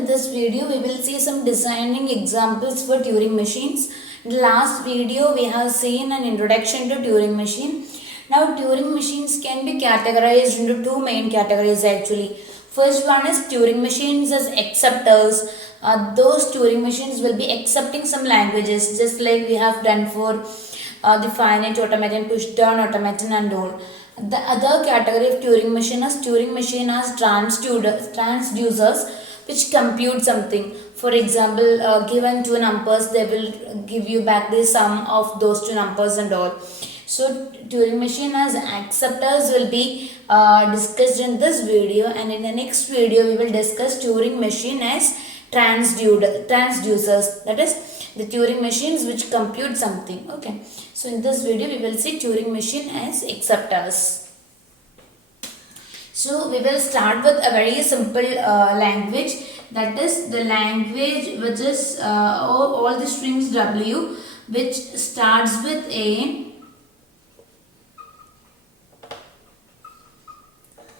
in this video we will see some designing examples for Turing machines. In the last video we have seen an introduction to Turing machine. Now Turing machines can be categorized into two main categories actually. First one is Turing machines as acceptors. Those Turing machines will be accepting some languages just like we have done for the finite automaton, push down automaton and all. The other category of Turing machine is transducers which compute something. For example, given two numbers, they will give you back the sum of those two numbers and all. So Turing machine as acceptors will be discussed in this video, and in the next video we will discuss Turing machine as transducers, that is the Turing machines which compute something. Okay, so in this video we will see Turing machine as acceptors. So we will start with a very simple language, that is the language which is all the strings W which starts with A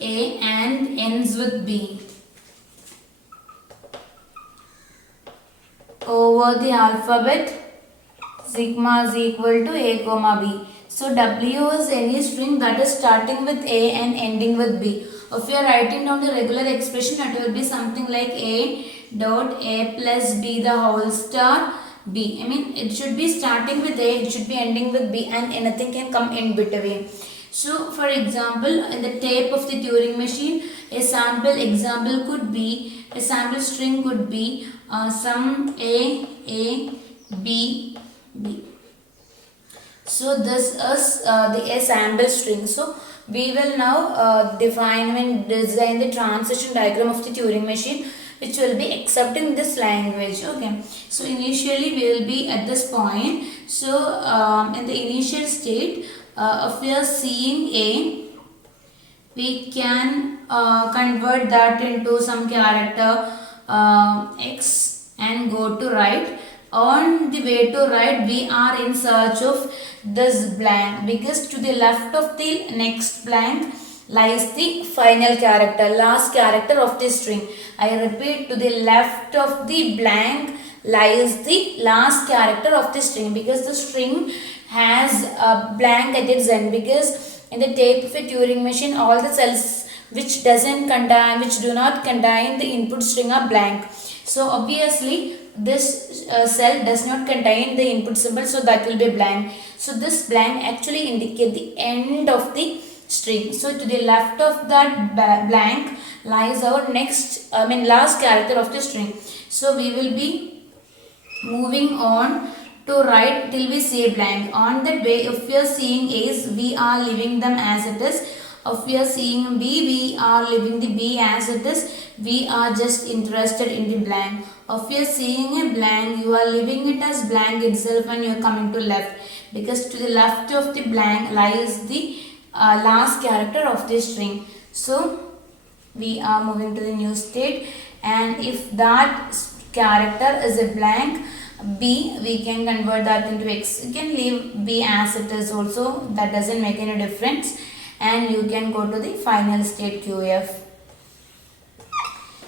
and ends with B over the alphabet sigma is equal to A comma B. So W is any string that is starting with A and ending with B. If you are writing down the regular expression, it will be something like A dot A plus B the whole star B. I mean, it should be starting with A, it should be ending with B, and anything can come in between. So for example, in the tape of the Turing machine, a sample example could be, a sample string could be some A, B, B. So this is the a sample string. So we will now define and design the transition diagram of the Turing machine which will be accepting this language. Okay, so initially we will be at this point. So in the initial state, if we are seeing A, we can convert that into some character X and go to right. On the way to right, we are in search of this blank, because to the left of the next blank lies the final character, last character of the string. I repeat, to the left of the blank lies the last character of the string, because the string has a blank at its end, because in the tape of a Turing machine all the cells which do not contain the input string are blank. So obviously this cell does not contain the input symbol, so that will be blank. So this blank actually indicates the end of the string. So to the left of that blank lies our last character of the string. So we will be moving on to right till we see a blank. On that way, if we are seeing A's, we are leaving them as it is. If we are seeing B, we are leaving the B as it is. We are just interested in the blank. If you are seeing a blank, you are leaving it as blank itself and you are coming to left, because to the left of the blank lies the last character of the string. So we are moving to the new state, and if that character is a blank B, we can convert that into X. You can leave B as it is also, that doesn't make any difference, and you can go to the final state QF.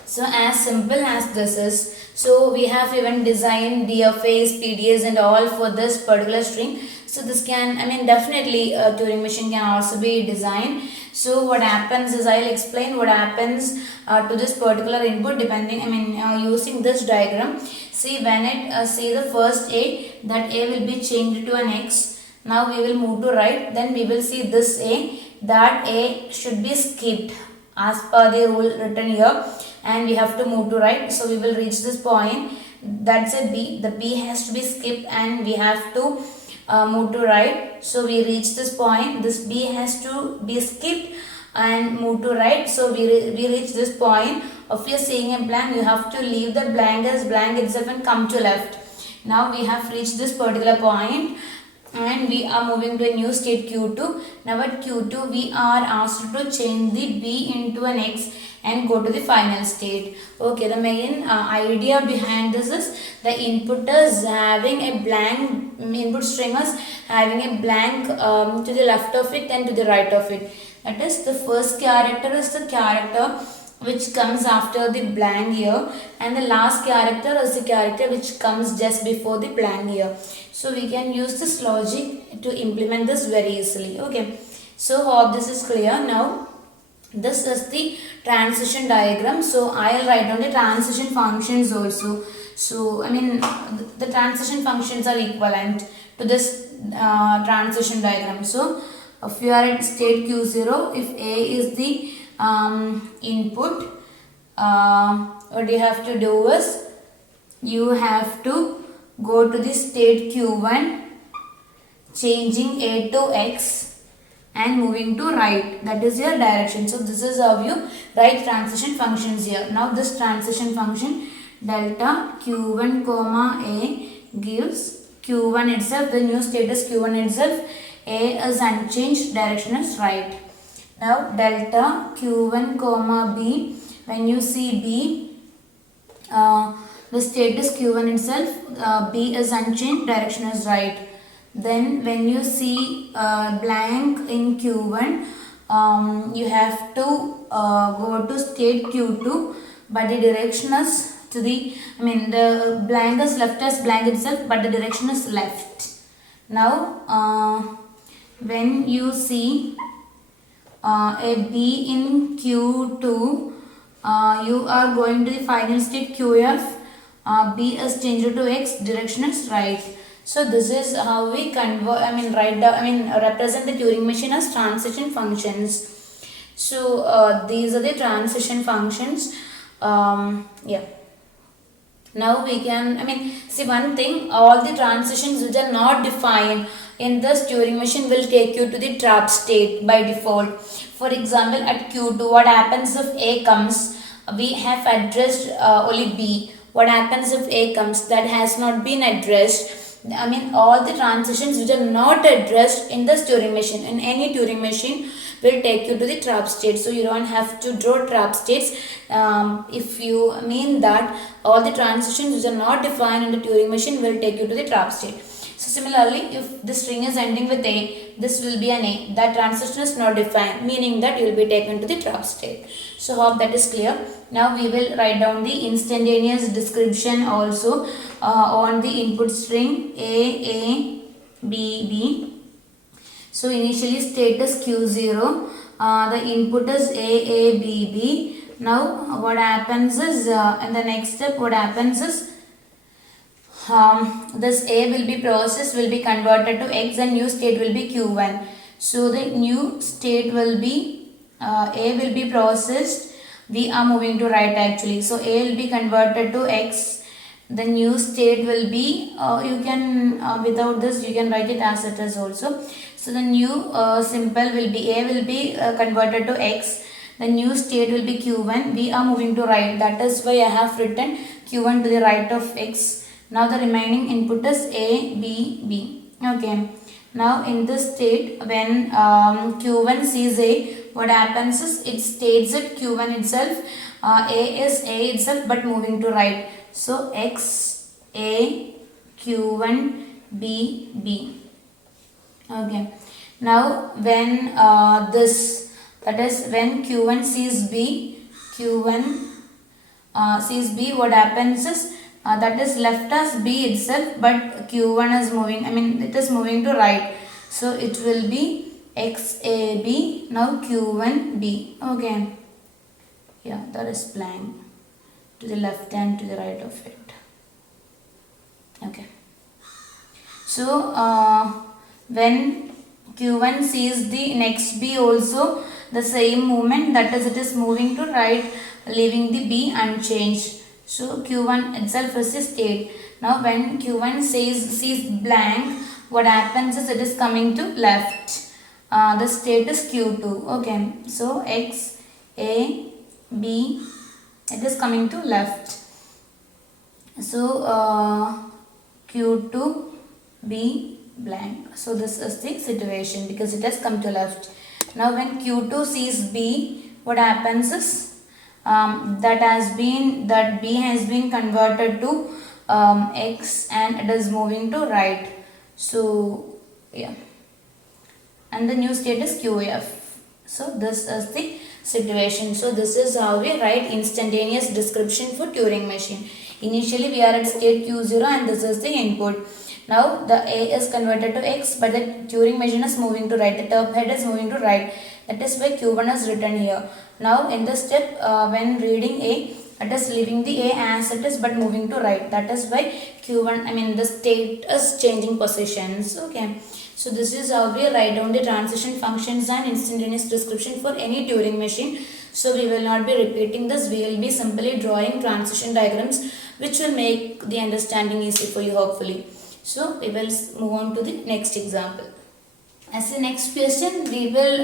So as simple as this is, so we have even designed DFAs, PDAs and all for this particular string. So this can, definitely Turing machine can also be designed. So what happens is, I'll explain what happens to this particular input depending, using this diagram. See, when it say the first A, that A will be changed to an X. Now we will move to right, then we will see this A, that A should be skipped as per the rule written here, and we have to move to right. So we will reach this point, that's a B, the B has to be skipped and we have to move to right. So we reach this point, this B has to be skipped and move to right. So we reach this point. If you are seeing a blank, you have to leave the blank as blank itself and come to left. Now we have reached this particular point and we are moving to a new state Q2. Now at Q2 we are asked to change the B into an X and go to the final state. Okay, the main idea behind this is the input is having a blank, input string is having a blank to the left of it and to the right of it. That is, the first character is the character which comes after the blank year, and the last character is the character which comes just before the blank year. So we can use this logic to implement this very easily. Okay, so hope this is clear. Now this is the transition diagram. So I'll write down the transition functions also. So I mean the transition functions are equivalent to this transition diagram. So if you are at state q0, if A is the input, what you have to do is you have to go to the state q1, changing A to x and moving to right. That is your direction. So this is how you write transition functions here. Now this transition function delta q1 comma A gives q1 itself, the new state is q1 itself, A is unchanged, direction is right. Now delta q1 comma B, when you see B, the state is q1 itself, B is unchanged, direction is right. Then when you see blank in q1, you have to go to state q2, but the direction is to the, I mean the blank is left as blank itself, but the direction is left. Now when you see a B in q2, you are going to the final state qf, B is changed to x, direction is right. So this is how we represent the Turing machine as transition functions. So these are the transition functions. Yeah. Now we can, see one thing, all the transitions which are not defined in this Turing machine will take you to the trap state by default. For example, at Q2, what happens if A comes? We have addressed only B. What happens if A comes? That has not been addressed. All the transitions which are not addressed in this Turing machine, in any Turing machine, will take you to the trap state. So you don't have to draw trap states if you mean that all the transitions which are not defined in the Turing machine will take you to the trap state. So similarly, if the string is ending with A, this will be an A. That transition is not defined, meaning that you will be taken to the trap state. So hope that is clear. Now we will write down the instantaneous description also on the input string A, B, B. So initially state is Q0, the input is A, B, B. Now what happens is, in the next step what happens is, this A will be processed, will be converted to X, and new state will be Q1. So the new state will be, A will be processed, we are moving to right actually. So A will be converted to X, the new state will be, you can, without this you can write it as it is also. So the new symbol will be, A will be converted to X, the new state will be Q1, we are moving to right. That is why I have written Q1 to the right of X. Now the remaining input is A, B, B. Okay. Now in this state, when Q1 sees A, what happens is it states at Q1 itself. A is A itself but moving to right. So X, A, Q1, B, B. Okay. Now when that is when Q1 sees B, sees B, what happens is that is left as B itself, but Q1 is moving, it is moving to right. So it will be XAB, now Q1B. Okay. Yeah, that is blank to the left and to the right of it. Okay. So when Q1 sees the next B also, the same movement, that is it is moving to right, leaving the B unchanged. So Q1 itself is a state. Now when Q1 sees blank, what happens is it is coming to left. The state is Q2. Okay. So X, A, B, it is coming to left. So Q2, B, blank. So this is the situation because it has come to left. Now when Q2 sees B, what happens is that B has been converted to X and it is moving to right. So yeah, and the new state is QF. So this is the situation. So this is how we write instantaneous description for Turing machine. Initially we are at state q0 and this is the input. Now the A is converted to X, but the Turing machine is moving to right. The top head is moving to right. That is why Q1 is written here. Now in the step when reading A, it is leaving the A as it is but moving to right. That is why Q1, the state is changing positions. Okay. So this is how we write down the transition functions and instantaneous description for any Turing machine. So we will not be repeating this. We will be simply drawing transition diagrams which will make the understanding easy for you hopefully. So we will move on to the next example. As the next question, we will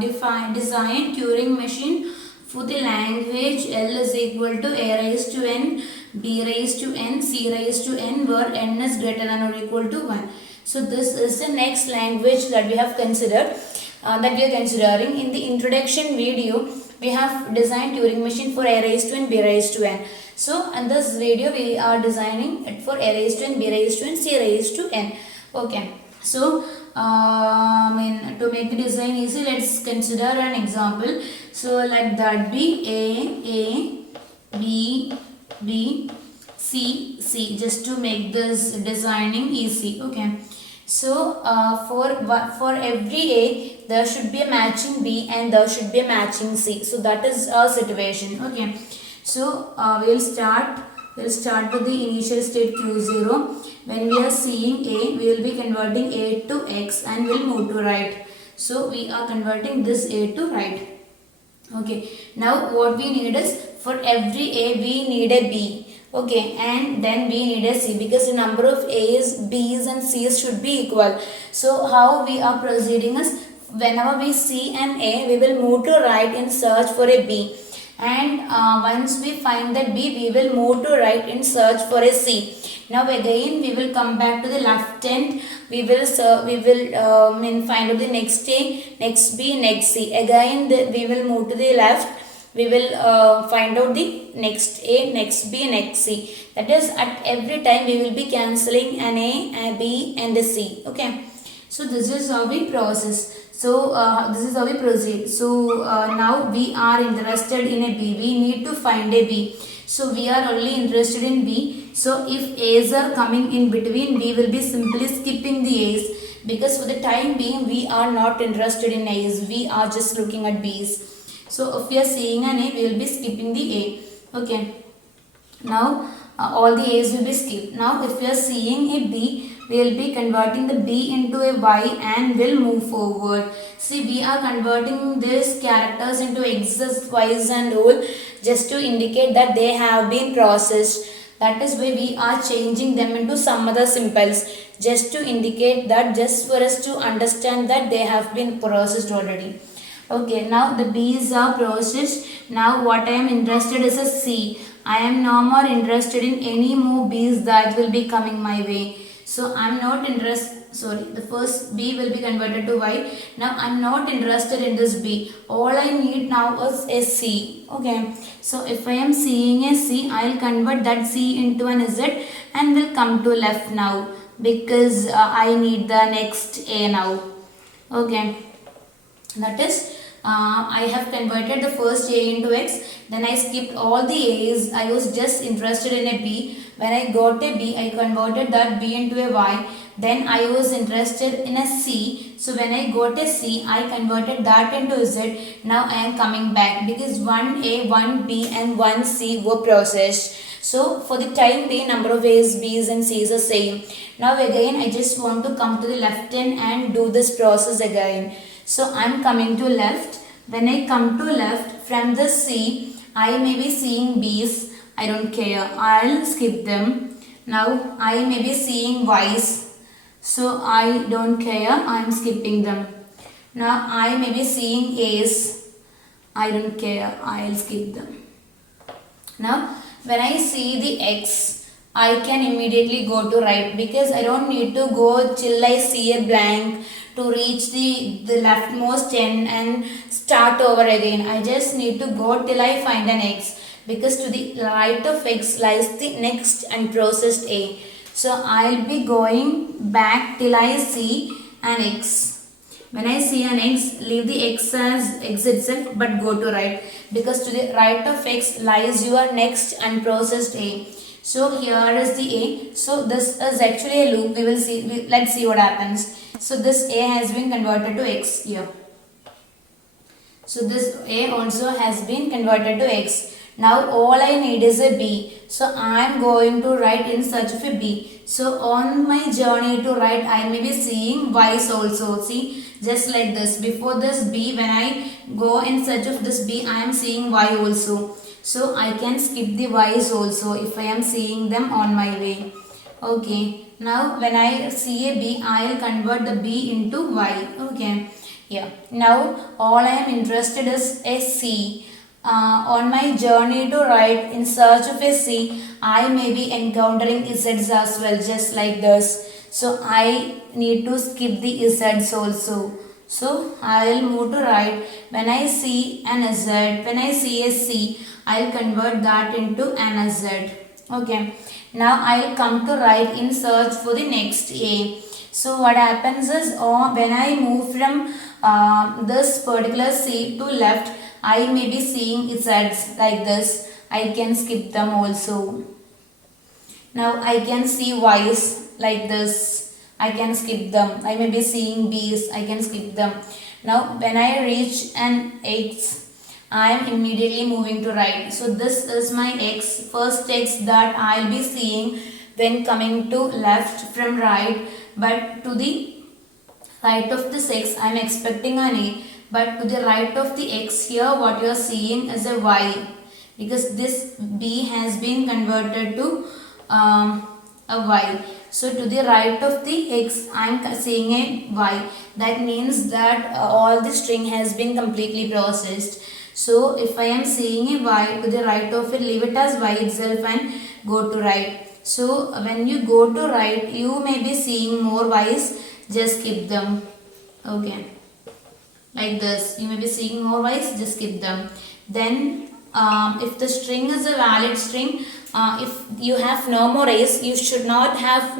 design Turing machine for the language L is equal to A raised to n, B raised to n, C raised to n, where n is greater than or equal to 1. So this is the next language that we have considered, that we are considering. In the introduction video, we have designed Turing machine for A raised to n, B raised to n. So in this video, we are designing it for A raised to n, B raised to n, C raised to n. Okay. So to make the design easy, let's consider an example. So let that be A, B, C, just to make this designing easy. Okay. So for every A, there should be a matching B and there should be a matching C. So that is our situation. Okay. So we'll start with the initial state Q0. When we are seeing A, we will be converting A to X and we'll move to right. So we are converting this A to right. Okay. Now what we need is, for every A we need a B. Okay, and then we need a C because the number of A's, B's and C's should be equal. So how we are proceeding is, whenever we see an A, we will move to right in search for a B. And once we find that B, we will move to right in search for a C. Now again we will come back to the left end. We will find out the next A, next B, next C. Again we will move to the left. We will find out the next A, next B, next C. That is, at every time we will be cancelling an A, B and a C. Okay. So this is how we process. So this is how we proceed. So now we are interested in a B. We need to find a B. So we are only interested in B. So if A's are coming in between, we will be simply skipping the A's, because for the time being we are not interested in A's. We are just looking at B's. So if we are seeing an A, we will be skipping the A. Okay. Now all the A's will be skipped. Now if we are seeing a B, we will be converting the B into a Y and will move forward. See, we are converting these characters into X's, Y's and all just to indicate that they have been processed. That is why we are changing them into some other symbols, just to indicate that, just for us to understand that they have been processed already. Okay, now the B's are processed. Now what I am interested is a C. I am no more interested in any more B's that will be coming my way. So I am not interested, the first B will be converted to Y. Now I am not interested in this B. All I need now is a C. Okay, so if I am seeing a C, I will convert that C into an Z and will come to left now, because I need the next A now. Okay. That is, I have converted the first A into X, then I skipped all the A's. I was just interested in a B. When I got a B, I converted that B into a Y. Then I was interested in a C. So when I got a C, I converted that into Z. Now I am coming back because one A, one B and one C were processed. So for the time being, number of A's, B's and C's are same. Now again, I just want to come to the left end and do this process again. So I am coming to left. When I come to left, from the C, I may be seeing B's. I don't care. I'll skip them. Now I may be seeing Y's. So I don't care. I'm skipping them. Now I may be seeing A's. I don't care. I'll skip them. Now when I see the X, I can immediately go to right, because I don't need to go till I see a blank to reach the leftmost end and start over again. I just need to go till I find an X, because to the right of X lies the next unprocessed A. So I'll be going back till I see an X. When I see an x, leave the x as x itself but go to right, because to the right of x lies your next unprocessed a. So here is the a. So this is actually a loop. We will see. Let's see what happens. So this a has been converted to x here. So this a also has been converted to x. Now all I need is a b. So I am going to write in search of a b. So on my journey to right, I may be seeing y's also. See, just like this. Before this b, when I go in search of this b, I am seeing y also. So I can skip the y's also if I am seeing them on my way. Okay. Now when I see a b, I will convert the b into y. Okay. Yeah. Now all I am interested is a C. On my journey to right in search of a C, I may be encountering Z's as well, just like this. So I need to skip the Z's also. So I will move to right. When I see an Z, when I see a C, I will convert that into an Z. Okay. Now I will come to right in search for the next A. So what happens is when I move from this particular C to left, I may be seeing Z's like this. I can skip them also. Now I can see Y's like this. I can skip them. I may be seeing B's. I can skip them. Now when I reach an X, I am immediately moving to right. So this is my X, first X that I will be seeing when coming to left from right. But to the right of this x, I am expecting an a, but to the right of the x here, what you are seeing is a y, because this b has been converted to a y. So to the right of the x, I am seeing a y. That means that all the string has been completely processed. So if I am seeing a y, to the right of it, leave it as y itself and go to right. So when you go to right, you may be seeing more y's, just skip them. Okay. Like this. You may be seeing more y's, just skip them. Then if the string is a valid string, if you have no more a's, you should not have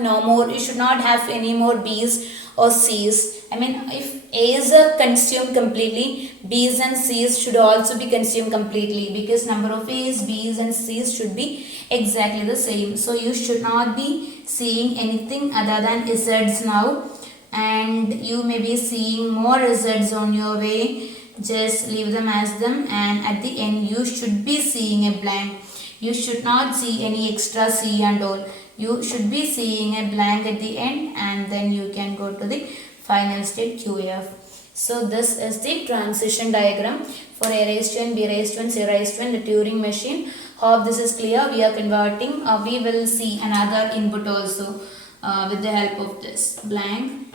any more b's or c's. I mean, if a's are consumed completely, b's and c's should also be consumed completely, because number of a's, b's and c's should be exactly the same. So you should not be seeing anything other than z's now, and you may be seeing more z's on your way. Just leave them as them, and at the end you should be seeing a blank. You should not see any extra c and all. You should be seeing a blank at the end, and then you can go to the final state QF. So this is the transition diagram for a raised to n, b raised to n, c raised to n, the Turing machine. Hope this is clear. We are converting. We will see another input also with the help of this blank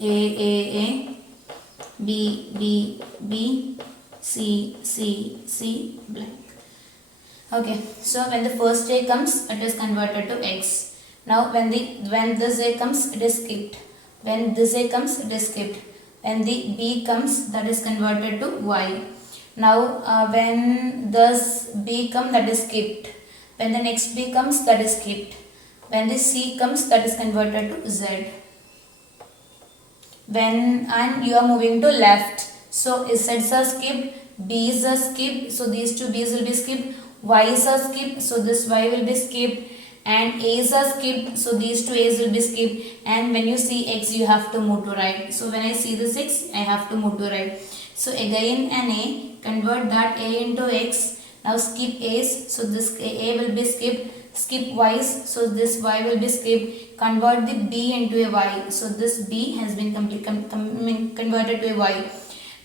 a, b, c, blank. Okay, so when the first a comes, it is converted to x. Now when this a comes, it is skipped. When this a comes, it is skipped. When the b comes, that is converted to y. Now when this b comes, that is skipped. When the next b comes, that is skipped. When the c comes, that is converted to z. And you are moving to left. So z's are skipped, b's are skipped. So these two b's will be skipped. Y's are skipped, so this y will be skipped, and a's are skipped, so these two a's will be skipped. And when you see x, you have to move to right. So when I see this x, I have to move to right. So again an a, convert that a into x. Now skip a's, so this a will be skipped. Skip y's, so this y will be skipped. Convert the b into a y, so this b has been converted to a y.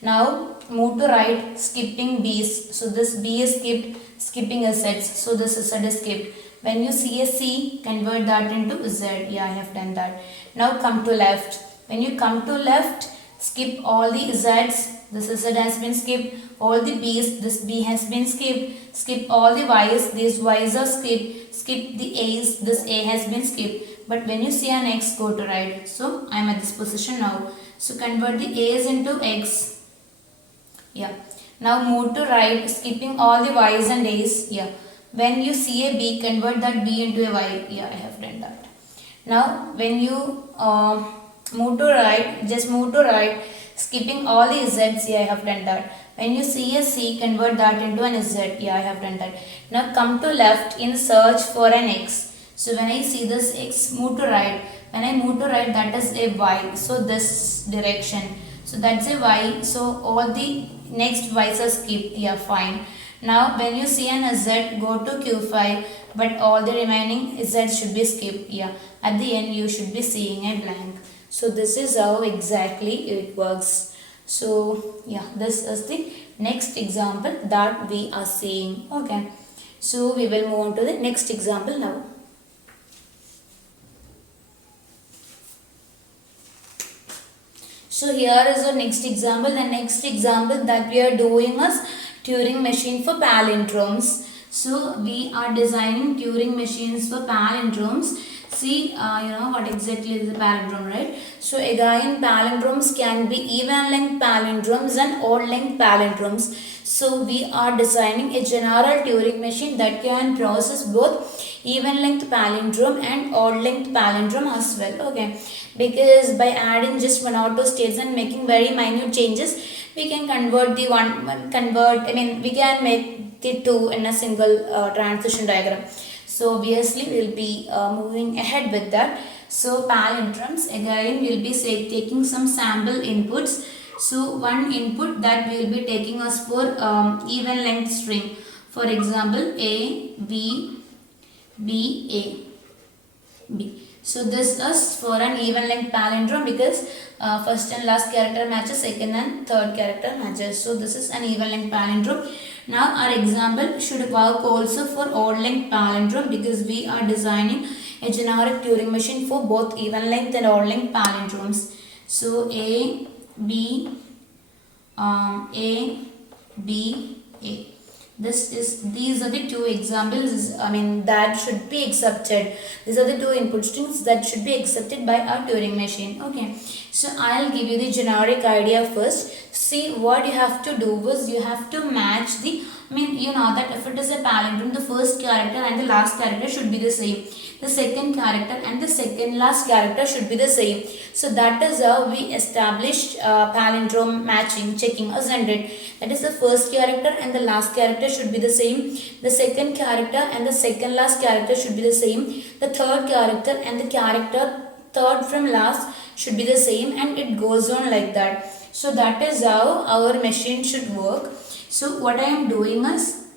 Now move to right, skipping b's, so this b is skipped. Skipping a z, so this z is skipped. When you see a c, convert that into z. Yeah, I have done that. Now come to left. When you come to left, skip all the z's. This z has been skipped. All the b's, this b has been skipped. Skip all the y's, these y's are skipped. Skip the a's, this a has been skipped. But when you see an x, go to right. So I am at this position now. So convert the a's into x. Yeah. Now move to right, skipping all the y's and a's. Yeah. When you see a b, convert that b into a y. Yeah, I have done that. Now when you move to right, just move to right, skipping all the z's. Yeah, I have done that. When you see a c, convert that into an z. Yeah, I have done that. Now come to left in search for an x. So when I see this x, move to right. When I move to right, that is a y. So this direction. So that's a y. So all the next y's are skipped. Yeah, fine. Now when you see an z, go to q5, but all the remaining z should be skipped. Yeah, at the end you should be seeing a blank. So this is how exactly it works. So yeah, this is the next example that we are seeing. Okay, so we will move on to the next example now. So here is the next example. The next example that we are doing is Turing machine for palindromes. So we are designing Turing machines for palindromes. See, you know what exactly is a palindrome, right? So again, palindromes can be even length palindromes and odd length palindromes. So we are designing a general Turing machine that can process both even length palindrome and odd length palindrome as well. Okay, because by adding just one or two states and making very minute changes, we can convert the we can make the two in a single transition diagram. So obviously we will be moving ahead with that. So palindromes, again we will be taking some sample inputs. So one input that we will be taking us for even length string. For example, A, B, B, A, B. So this is for an even length palindrome because first and last character matches, second and third character matches. So this is an even length palindrome. Now our example should work also for odd length palindrome because we are designing a generic Turing machine for both even length and odd length palindromes. So A, B, A, B, A. These are the two examples, that should be accepted. These are the two input strings that should be accepted by our Turing machine. Okay, so I'll give you the generic idea first. See, what you have to do is you have to match the, you know that if it is a palindrome, the first character and the last character should be the same. The second character and the second last character should be the same. So that is how we established palindrome matching, checking, isn't it? That is the first character and the last character should be the same. The second character and the second last character should be the same. The third character and the character third from last should be the same, and it goes on like that. So that is how our machine should work. So what I am doing is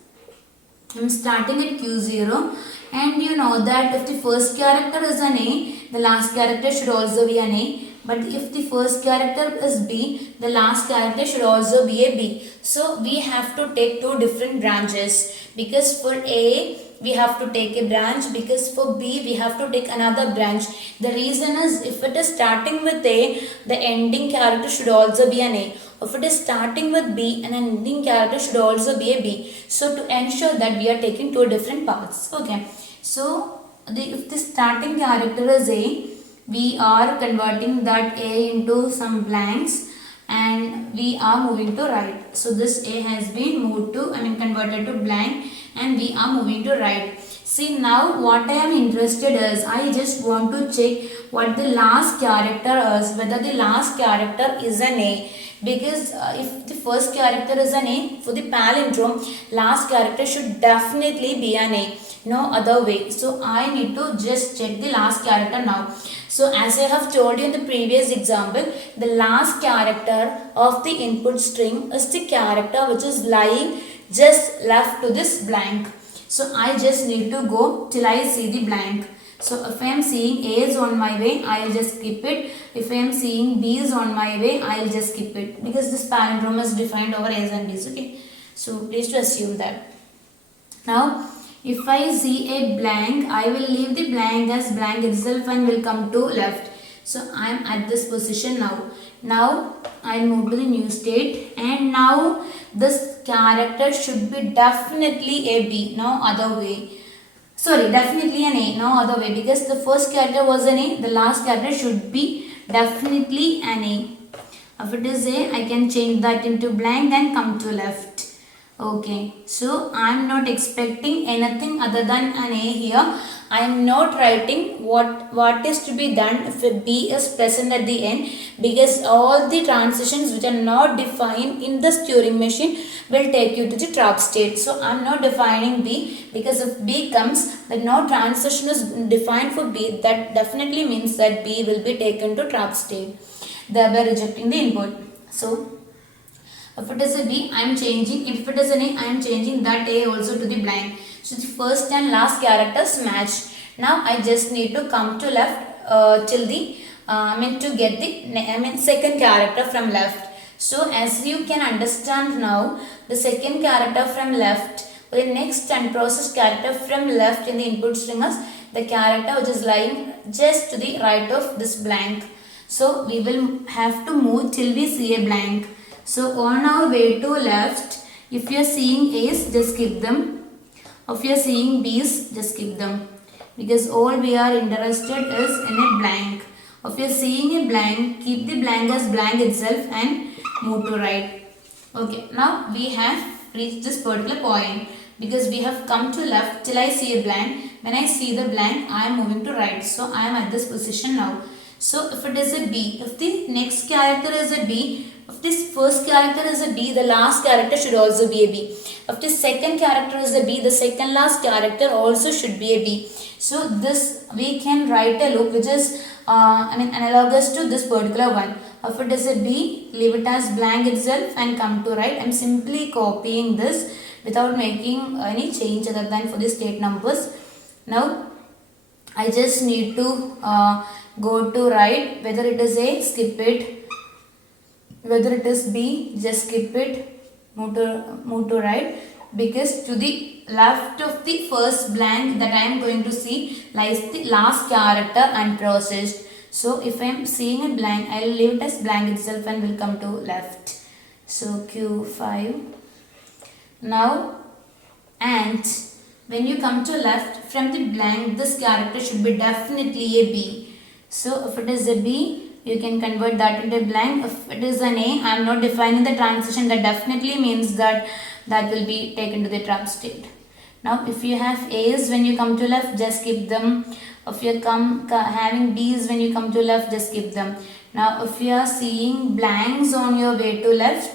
I am starting at Q0, and you know that if the first character is an A, the last character should also be an A. But if the first character is B, the last character should also be a B. So we have to take two different branches, because for A we have to take a branch, because for B we have to take another branch. The reason is, if it is starting with A, the ending character should also be an A. If it is starting with B, an ending character should also be a B. So to ensure that we are taking two different paths. Okay. So if the starting character is A, we are converting that A into some blanks and we are moving to right. So this A has been moved to, converted to blank, and we are moving to right. See, now what I am interested is, I just want to check what the last character is, whether the last character is an A. Because if the first character is an A, for the palindrome, last character should definitely be an A. No other way. So I need to just check the last character now. So as I have told you in the previous example, the last character of the input string is the character which is lying just left to this blank. So I just need to go till I see the blank. So if I am seeing A is on my way, I will just skip it. If I am seeing B is on my way, I will just skip it, because this palindrome is defined over A's and B's. Okay, so please to assume that. Now if I see a blank, I will leave the blank as blank itself and will come to left. So I am at this position now. Now I move to the new state, and now this character should be definitely a B, no other way. Sorry, definitely an A, no other way, because the first character was an A, the last character should be definitely an A. If it is A, I can change that into blank and come to left. Okay, so I am not expecting anything other than an A here. I am not writing what is to be done if a B is present at the end, because all the transitions which are not defined in the Turing machine will take you to the trap state. So I am not defining B, because if B comes, but no transition is defined for B, that definitely means that B will be taken to trap state, thereby rejecting the input. So if it is a B, I am changing. If it is an A, I am changing that A also to the blank. So the first and last characters match. Now I just need to come to left till the to get the second character from left. So as you can understand now, the second character from left, the next unprocessed character from left in the input string is the character which is lying just to the right of this blank. So we will have to move till we see a blank. So on our way to left, if you are seeing A's, just skip them. If you are seeing B's, just skip them. Because all we are interested is in a blank. If you are seeing a blank, keep the blank as blank itself and move to right. Okay, now we have reached this particular point. Because we have come to left till I see a blank. When I see the blank, I am moving to right. So I am at this position now. So if it is a B, if the next character is a B, if this first character is a B, the last character should also be a B. If the second character is a B, the second last character also should be a B. So this we can write a loop which is analogous to this particular one. If it is a B, leave it as blank itself and come to right. I am simply copying this without making any change other than for the state numbers. Now I just need to go to right. Whether it is A, skip it. Whether it is B, just skip it, move to right, because to the left of the first blank that I am going to see lies the last character unprocessed. So if I am seeing a blank, I will leave it as blank itself and will come to left. So Q5. Now, and when you come to left from the blank, this character should be definitely a B. So if it is a B, you can convert that into blank. If it is an A, I am not defining the transition. That definitely means that will be taken to the trap state. Now if you have A's when you come to left, just skip them. If you are having B's when you come to left, just skip them. Now if you are seeing blanks on your way to left,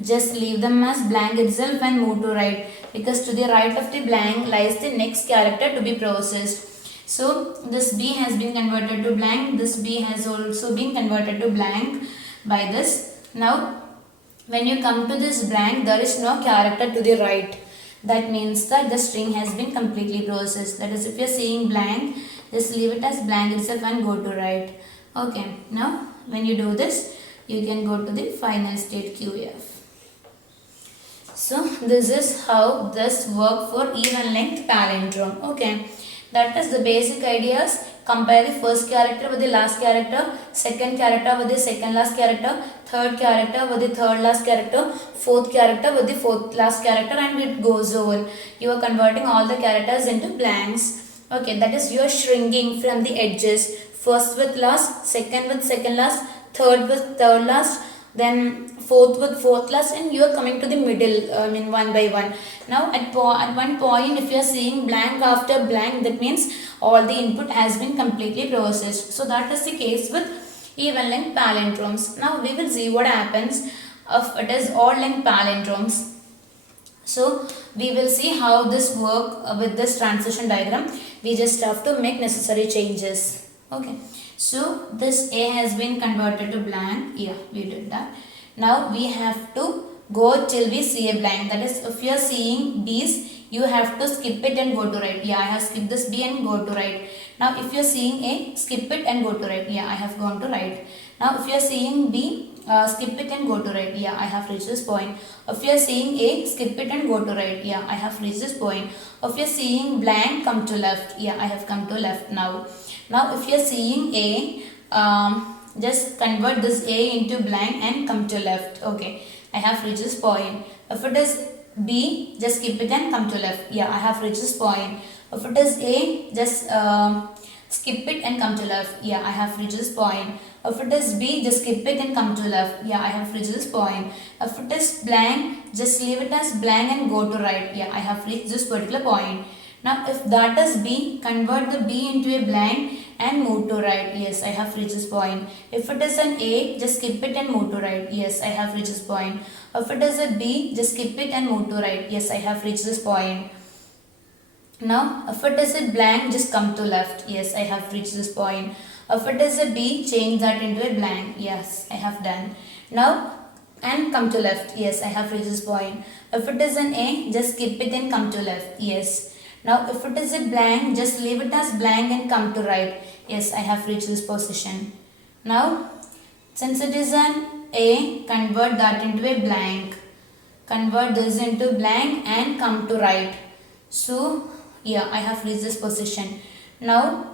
just leave them as blank itself and move to right, because to the right of the blank lies the next character to be processed. So this B has been converted to blank, this B has also been converted to blank by this. Now when you come to this blank, there is no character to the right. That means that the string has been completely processed. That is, if you are seeing blank, just leave it as blank itself and go to right. Okay, now when you do this, you can go to the final state QF. So this is how this works for even length palindrome. Okay. That is the basic ideas. Compare the first character with the last character, second character with the second last character, third character with the third last character, fourth character with the fourth last character, and it goes over. You are converting all the characters into blanks. Okay, that is you are shrinking from the edges. First with last, second with second last, third with third last, then fourth with fourth last, and you are coming to the middle, one by one. Now at one point, if you are seeing blank after blank, that means all the input has been completely processed. So that is the case with even length palindromes. Now we will see what happens if it is odd length palindromes. So we will see how this work with this transition diagram. We just have to make necessary changes. Okay. So this A has been converted to blank. Yeah, we did that. Now we have to go till we see a blank. That is, if you are seeing B's, you have to skip it and go to right. Yeah, I have skipped this B and go to right. Now if you are seeing A, skip it and go to right. Yeah, I have gone to right. Now if you are seeing B, skip it and go to right. Yeah, I have reached this point. If you are seeing A, skip it and go to right. Yeah, I have reached this point. If you are seeing blank, come to left. Yeah, I have come to left now. Now if you are seeing A, just convert this A into blank and come to left. Okay, I have reached this point. If it is B, just skip it and come to left. Yeah, I have reached this point. If it is A, just skip it and come to left. Yeah, I have reached this point. If it is B, just skip it and come to left. Yeah, I have reached this point. If it is blank, just leave it as blank and go to right. Yeah, I have reached this particular point. Now if that is B, convert the B into a blank and move to right. Yes, I have reached this point. If it is an A, just skip it and move to right. Yes, I have reached this point. If it is a B, just skip it and move to right. Yes, I have reached this point. Now if it is a blank, just come to left. Yes, I have reached this point. If it is a B, change that into a blank. Yes, I have done. Now and come to left. Yes, I have reached this point. If it is an A, just skip it and come to left. Yes. Now if it is a blank, just leave it as blank and come to right. Yes, I have reached this position. Now since it is an A, convert that into a blank. Convert this into blank and come to right. So yeah, I have reached this position. Now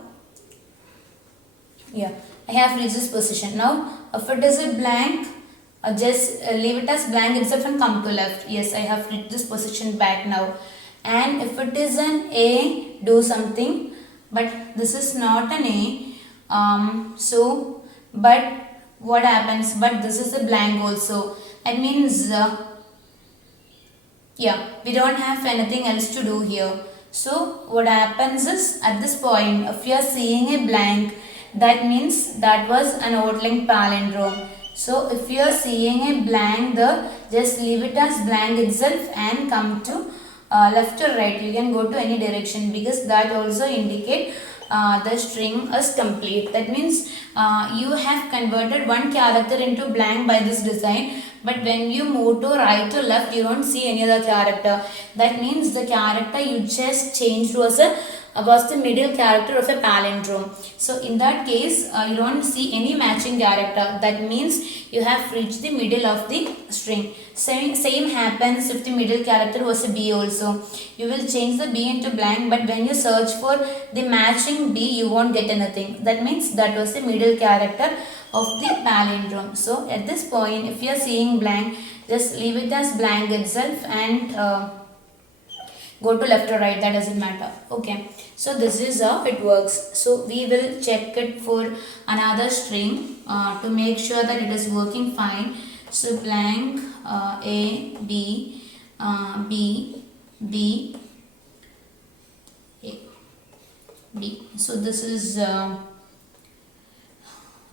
yeah, I have reached this position. Now if it is a blank, just leave it as blank itself and come to left. Yes, I have reached this position back now. And if it is an A, do something, but this is not an A. But what happens? But this is a blank also. That means yeah, we don't have anything else to do here. So what happens is, at this point, if you are seeing a blank, that means that was an odd-linked palindrome. So if you are seeing a blank, just leave it as blank itself and come to left or right. You can go to any direction, because that also indicate the string is complete. That means you have converted one character into blank by this design, but when you move to right or left, you don't see any other character. That means the character you just changed was the middle character of a palindrome. So in that case, you don't see any matching character. That means you have reached the middle of the string. Same happens if the middle character was a B also. You will change the B into blank, but when you search for the matching B, you won't get anything. That means that was the middle character of the palindrome. So at this point, if you are seeing blank, just leave it as blank itself and go to left or right, that doesn't matter. Okay, so this is how it works. So we will check it for another string to make sure that it is working fine. So blank A, B, B, B, A, B. So this is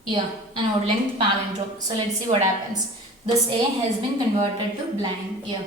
yeah, an odd length palindrome. So let's see what happens. This A has been converted to blank. Yeah.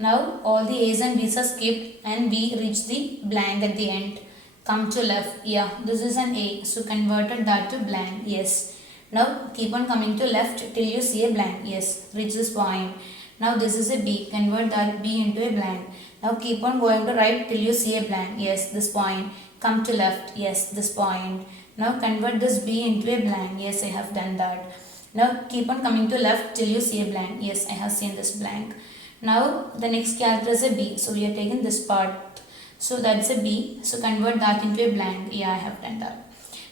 Now all the A's and B's are skipped and we reach the blank at the end. Come to left. Yeah, this is an A. So converted that to blank. Yes. Now keep on coming to left till you see a blank. Yes, reach this point. Now this is a B. Convert that B into a blank. Now keep on going to right till you see a blank. Yes, this point. Come to left. Yes, this point. Now convert this B into a blank. Yes, I have done that. Now keep on coming to left till you see a blank. Yes, I have seen this blank. Now the next character is a B. So we are taking this part. So that's a B. So convert that into a blank. Yeah, I have done that.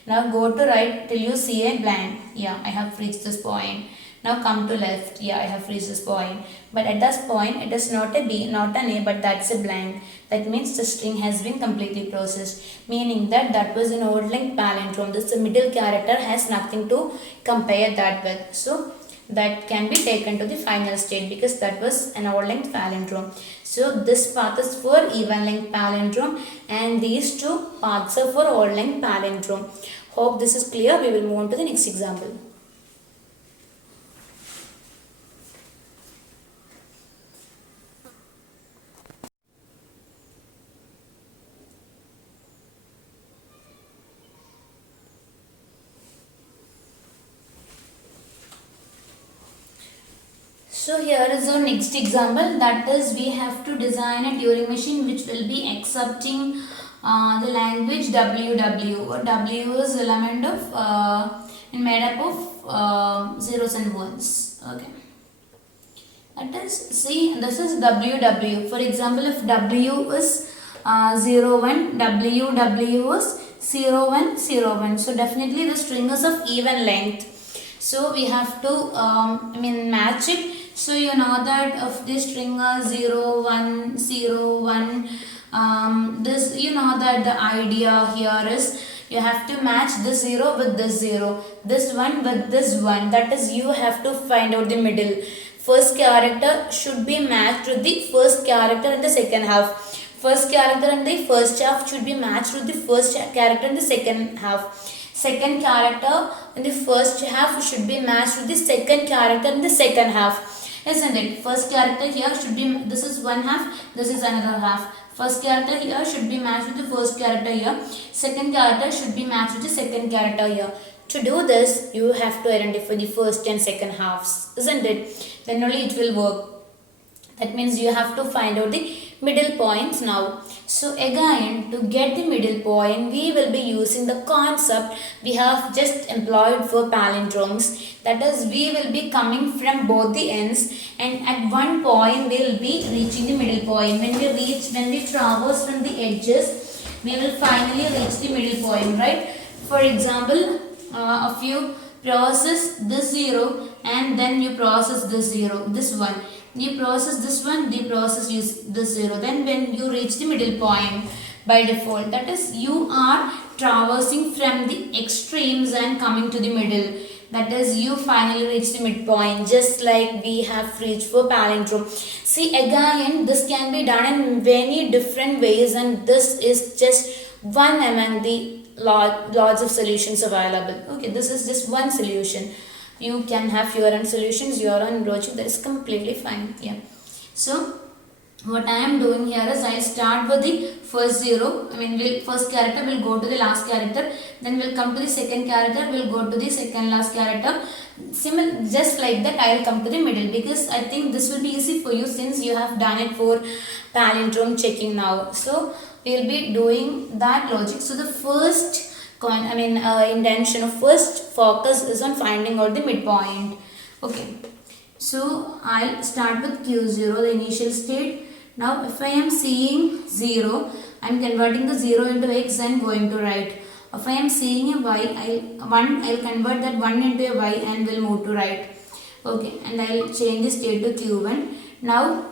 Now go to right till you see a blank. Yeah, I have reached this point. Now come to left. Yeah, I have reached this point. But at this point, it is not a B, not an A, but that's a blank. That means the string has been completely processed. Meaning that that was an odd-linked palindrome. This middle character has nothing to compare that with. So that can be taken to the final state because that was an odd-linked palindrome. So this path is for even-linked palindrome and these two paths are for odd-linked palindrome. Hope this is clear. We will move on to the next example. So here is our next example, that is we have to design a Turing machine which will be accepting the language WW, or W is element of made up of zeros and ones. Okay, that is, see, this is WW. For example, if W is 0 1, WW is 0 1 0 1. So definitely the string is of even length. So we have to match it. So you know that if this string is 0 1 0 1, this, you know that the idea here is You have to match this 0 with this 0, this 1 with this 1. That is, you have to find out the middle. First character should be matched with the first character in the second half. First character in the first half should be matched with the first character in the second half. Second character in the first half should be matched with the second character in the second half. Isn't it? First character here should be, this is one half, this is another half. First character here should be matched with the first character here. Second character should be matched with the second character here. To do this, you have to identify the first and second halves, isn't it? Then only it will work. That means you have to find out the middle points now. So again, to get the middle point, we will be using the concept we have just employed for palindromes. That is, we will be coming from both the ends, and at one point we will be reaching the middle point. When we traverse from the edges, we will finally reach the middle point, right? For example, if you process this 0 and then you process this 0, this one. You process this one, you process this 0. Then when you reach the middle point by default, that is, you are traversing from the extremes and coming to the middle. That is, you finally reach the midpoint, just like we have reached for palindrome. See, again, this can be done in many different ways, and this is just one among the lots of solutions available. Okay, this is just one solution. You can have your own solutions, your own logic, that is completely fine. Yeah. So what I am doing here is, I start with the first 0. First character will go to the last character, then we'll come to the second character, we'll go to the second last character. Just like that, I will come to the middle, because I think this will be easy for you since you have done it for palindrome checking now. So we'll be doing that logic. So the first intention of first focus is on finding out the midpoint. Okay, so I'll start with Q0, the initial state. Now if I am seeing 0, I'm converting the 0 into x and going to right. If I am seeing a y, I'll convert that 1 into a y and will move to right. Okay, and I'll change the state to Q1. Now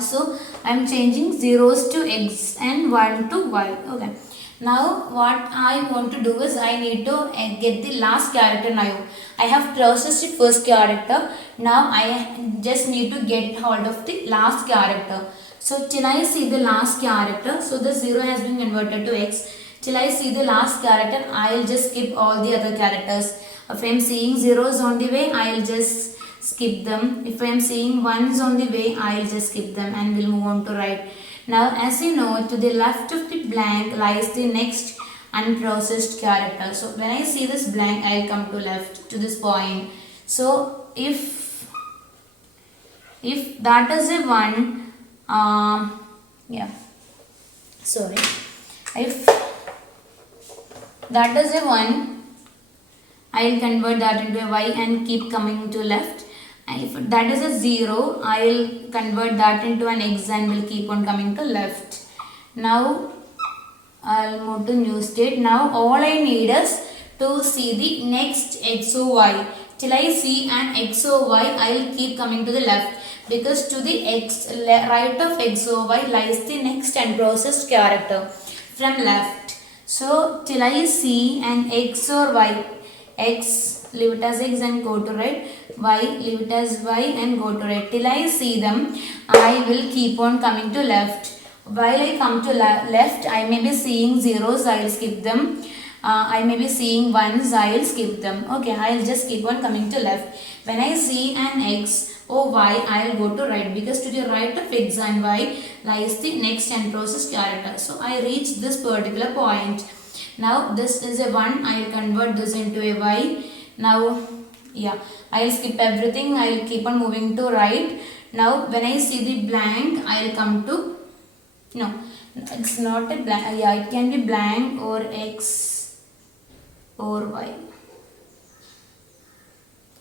so I'm changing zeros to x and 1 to y. Okay. Now what I want to do is, I need to get the last character now. I have processed the first character. Now I just need to get hold of the last character. So till I see the last character, so the 0 has been converted to x. Till I see the last character, I will just skip all the other characters. If I am seeing zeros on the way, I will just skip them. If I am seeing ones on the way, I will just skip them and will move on to right. Now, as you know, to the left of the blank lies the next unprocessed character. So when I see this blank, I will come to left to this point. So if that is a 1, if that is a 1, I will convert that into a y and keep coming to left. And if that is a 0, I will convert that into an x and will keep on coming to left. Now I will move to new state. Now all I need is to see the next x or y. Till I see an x or y, I will keep coming to the left, because to the right of x or y lies the next unprocessed character from left. So till I see an x or y, x, leave it as x and go to right, y, leave it as y and go to right. Till I see them, I will keep on coming to left. While I come to left, I may be seeing zeros, I will skip them. I may be seeing ones, I will skip them. Okay, I will just keep on coming to left. When I see an x or y, I will go to right, because to the right of x and y lies the next unprocessed character. So I reach this particular point. Now this is a 1, I will convert this into a y. Now, yeah, I will skip everything, I will keep on moving to right. Now, when I see the blank, I will come to, no, it's not a blank, yeah, it can be blank or x or y.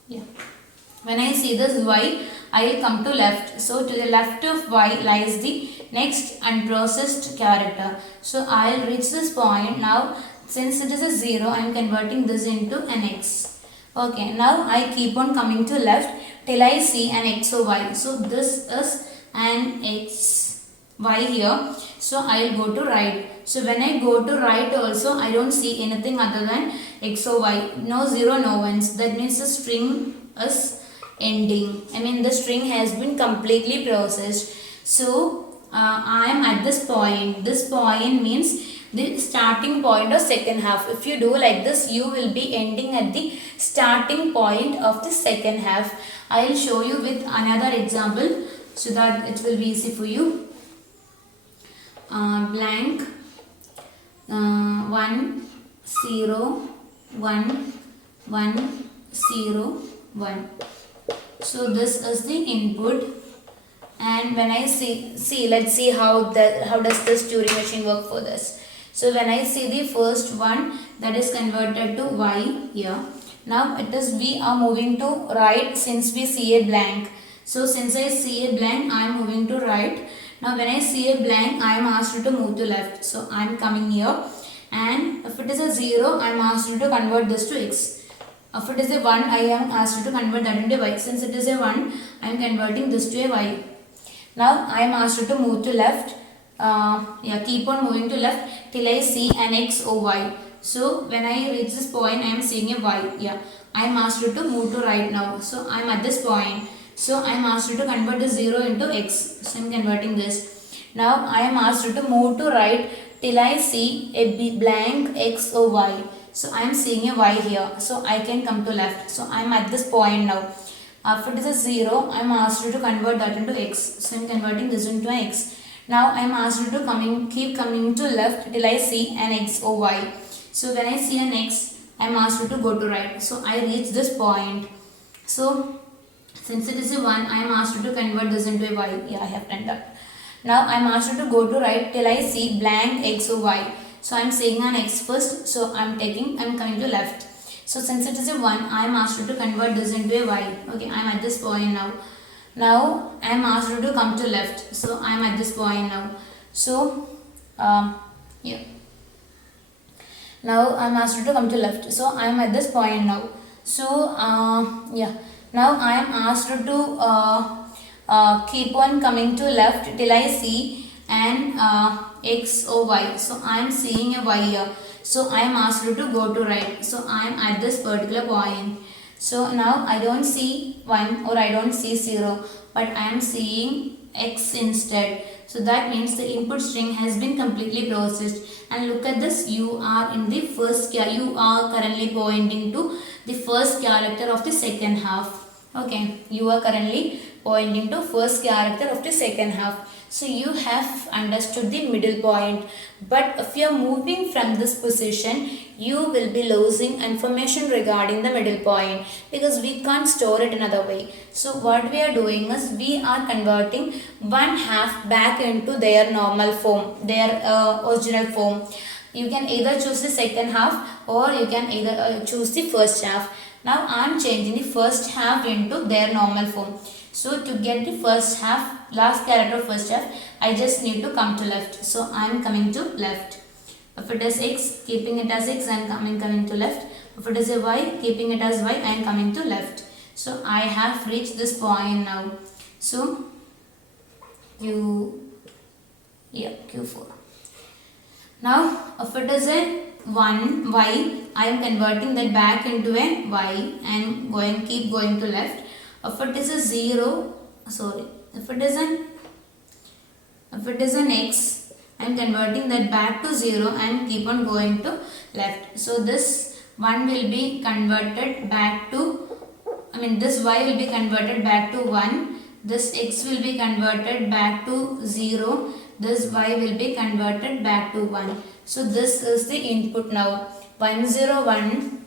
Yeah. When I see this y, I will come to left. So, to the left of y lies the next unprocessed character. So, I will reach this point. Now, since it is a 0, I am converting this into an x. Okay, now I keep on coming to left till I see an x or y. So this is an x y here. So I will go to right. So when I go to right also, I don't see anything other than x or y. No 0, no 1s. That means the string is ending. I mean the string has been completely processed. So I am at this point. This point means the starting point of second half. If you do like this, you will be ending at the starting point of the second half. I will show you with another example so that it will be easy for you. Blank 1 0 1 1 0 1. So this is the input, and when I see let's see how does this Turing machine work for this. So when I see the first one, that is converted to y here. Now it is we are moving to right since we see a blank. So since I see a blank, I am moving to right. Now when I see a blank, I am asked to move to left. So I am coming here, and if it is a 0, I am asked to convert this to x. If it is a 1, I am asked to convert that into y. Since it is a 1, I am converting this to a y. Now I am asked to move to left. Keep on moving to left till I see an x or y. So when I reach this point, I am seeing a y. I am asked to move to right now. So I am at this point. So I am asked to convert the 0 into x. So I am converting this. Now I am asked to move to right till I see a blank x or y. So I am seeing a y here. So I can come to left. So I am at this point now. After it is a 0, I am asked to convert that into x. So I am converting this into an x. Now I am asked to keep coming to left till I see an x or y. So when I see an x, I am asked to go to right. So I reach this point. So since it is a 1, I am asked to convert this into a y. I have done that. Now I am asked to go to right till I see blank x or y. So I am seeing an x first. So I am coming to left. So since it is a 1, I am asked to convert this into a y. Okay, I am at this point now. Now I am asked to come to left. So I am at this point now. So Now I am asked to come to left. So I am at this point now. So now I am asked to keep on coming to left till I see an x or y. So I am seeing a y here. So I am asked to go to right. So I am at this particular point. So now I don't see 1 or I don't see 0, but I am seeing x instead. So that means the input string has been completely processed. And look at this, you are in the first, you are currently pointing to the first character of the second half. Okay, you are currently pointing to first character of the second half. So you have understood the middle point. But if you are moving from this position, you will be losing information regarding the middle point because we can't store it another way. So what we are doing is we are converting one half back into their normal form, their original form. You can either choose the second half or you can either choose the first half. Now I am changing the first half into their normal form. So to get the first half, last character of first half, I just need to come to left. So I am coming to left. If it is x, keeping it as x, I am coming to left. If it is a y, keeping it as y, I am coming to left. So I have reached this point now. So Q4. Now if it is a 1 y, I am converting that back into a y and keep going to left. If it is a 0, if it is an x, I am converting that back to 0 and keep on going to left. So this 1 will be converted back to, this y will be converted back to 1, this x will be converted back to 0, this y will be converted back to 1. So this is the input now. 1 0 1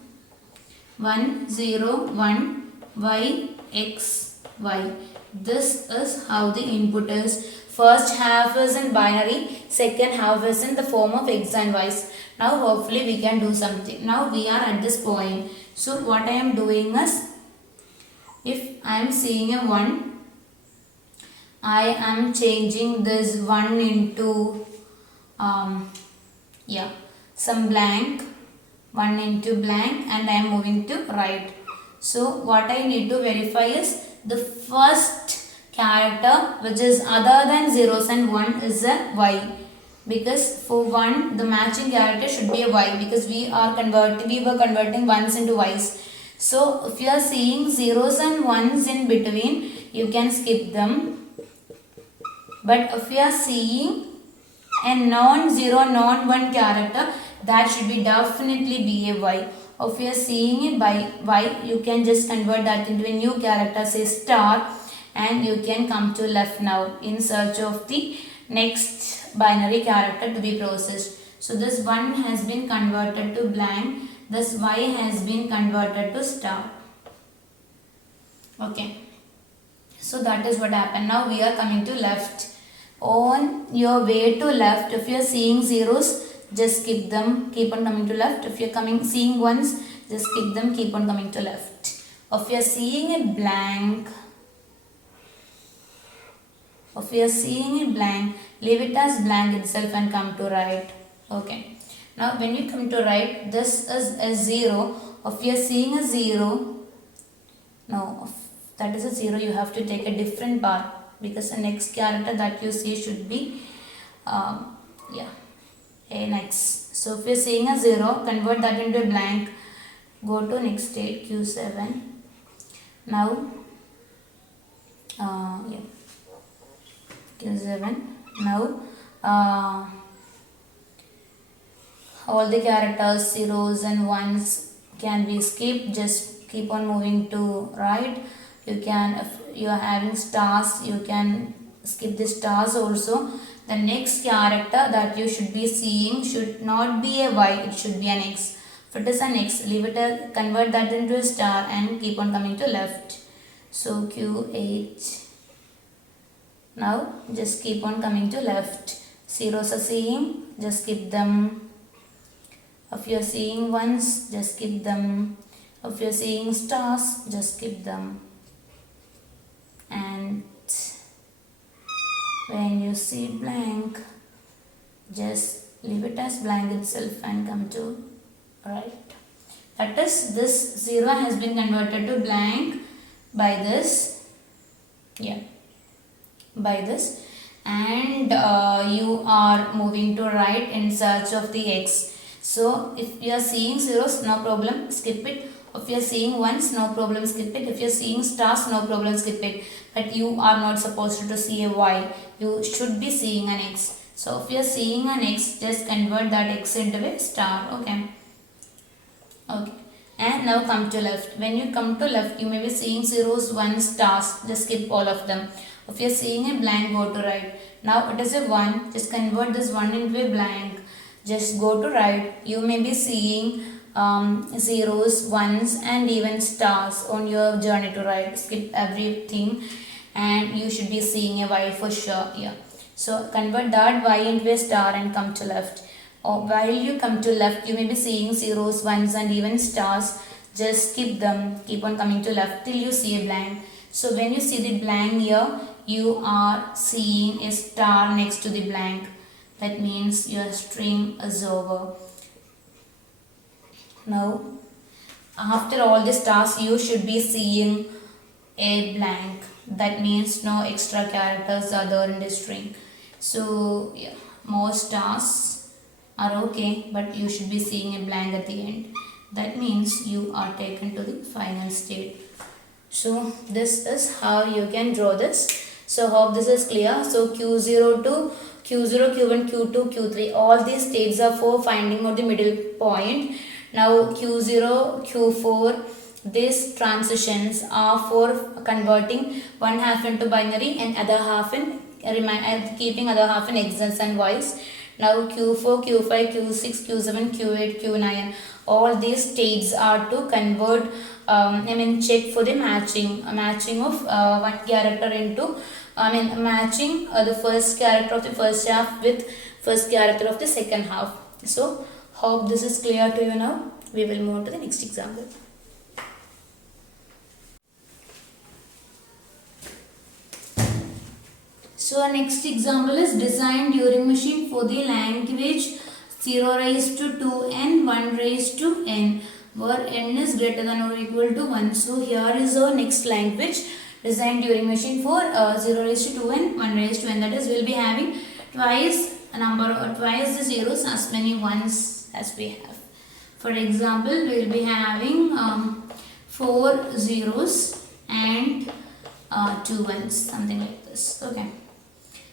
1 0 1 y x y. This is how the input is. First half is in binary, second half is in the form of x and y's. Now hopefully we can do something. Now we are at this point. So what I am doing is, if I am seeing a 1, I am changing this 1 into some blank, 1 into blank, and I am moving to right. So what I need to verify is the first character which is other than zeros and 1 is a y. because for 1 the matching character should be a y, because we were converting ones into y's. So if you are seeing zeros and ones in between, you can skip them. But if you are seeing a non-zero, non-1 character, that should be definitely be a y. Or if you are seeing it by y, you can just convert that into a new character, say star, and you can come to left now in search of the next binary character to be processed. So this 1 has been converted to blank, this y has been converted to star. Okay, so that is what happened. Now we are coming to left. On your way to left, if you are seeing zeros, just skip them, keep on coming to left. If you are seeing ones, just skip them, keep on coming to left. If you are seeing a blank, leave it as blank itself and come to right. Okay, now when you come to right, this is a 0. If you are seeing a 0, no, that is a 0, you have to take a different path, because the next character that you see should be next. So if you are seeing a 0, convert that into a blank, go to next state, Q7. Now Q7. Now all the characters, zeros and ones can be skipped. Just keep on moving to right. You can, if you are having stars, you can skip the stars also. The next character that you should be seeing should not be a y, it should be an x. If it is an x, leave it convert that into a star and keep on coming to left. So Q8. Now just keep on coming to left. Zeros are seeing, just skip them. If you are seeing ones, just skip them. If you are seeing stars, just skip them. And when you see blank, just leave it as blank itself and come to right. That is, this 0 has been converted to blank by this, by this, and you are moving to right in search of the x. So if you are seeing zeros, no problem, skip it. If you are seeing ones, no problem, skip it. If you are seeing stars, no problem, skip it. But you are not supposed to see a y. You should be seeing an x. So if you are seeing an x, just convert that x into a star. Okay. And now come to left. When you come to left, you may be seeing zeros, ones, stars. Just skip all of them. If you are seeing a blank, go to right. Now it is a 1. Just convert this 1 into a blank. Just go to right. You may be seeing zeros, ones and even stars on your journey to right. Skip everything and you should be seeing a y for sure. So convert that y into a star and come to left. Or while you come to left, you may be seeing zeros, ones and even stars. Just skip them, keep on coming to left till you see a blank. So when you see the blank here, you are seeing a star next to the blank. That means your string is over. Now, after all the stars, you should be seeing a blank. That means no extra characters are there in the string. So, more stars are okay, but you should be seeing a blank at the end. That means you are taken to the final state. So, this is how you can draw this. So, hope this is clear. So, Q0 to Q0, Q1, Q2, Q3, all these states are for finding out the middle point. Now Q0, Q4, these transitions are for converting one half into binary and other half in keeping other half in x's and y's. Now Q4, Q5, Q6, Q7, Q8, Q9, all these states are to convert, check for the matching of one character into, matching the first character of the first half with first character of the second half. So hope this is clear to you now. We will move to the next example. So our next example is design Turing machine for the language 0 raised to 2 and 1 raised to n, where n is greater than or equal to 1. So here is our next language, design Turing machine for 0 raised to 2 and 1 raised to n. That is, we will be having twice a number or twice the zeros as many ones as we have. For example, we will be having 4 zeros and 2 ones, something like this. Okay.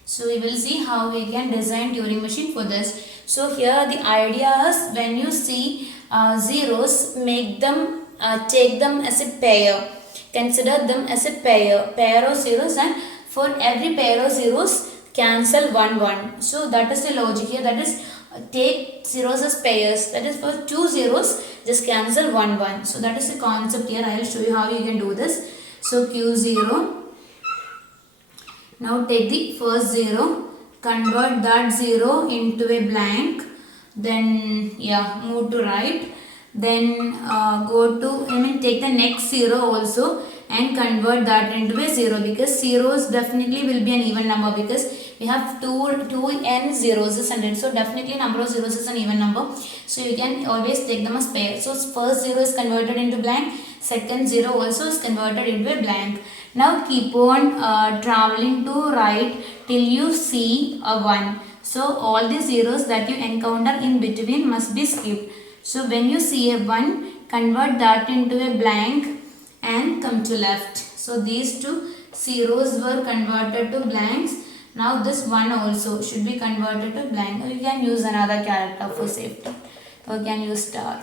So we will see how we can design Turing machine for this. So here the idea is, when you see zeros, make them take them as a pair. Consider them as a pair of zeros, and for every pair of zeros cancel 1 1. So that is the logic here. That is, take zeros as pairs. That is, for 2 zeros just cancel 1 1. So that is the concept here. I will show you how you can do this. So Q0. Now take the first 0, convert that 0 into a blank, then move to right, then take the next 0 also and convert that into a 0, because zeros definitely will be an even number, because we have 2 n zeros, isn't it? So definitely number of zeros is an even number. So you can always take them as pairs. So first 0 is converted into blank, second 0 also is converted into a blank. Now keep on traveling to right till you see a 1. So all the zeros that you encounter in between must be skipped. So when you see a 1, convert that into a blank and come to left. So these 2 zeros were converted to blanks. Now this 1 also should be converted to blank. You can use another character for safety. Or you can use star.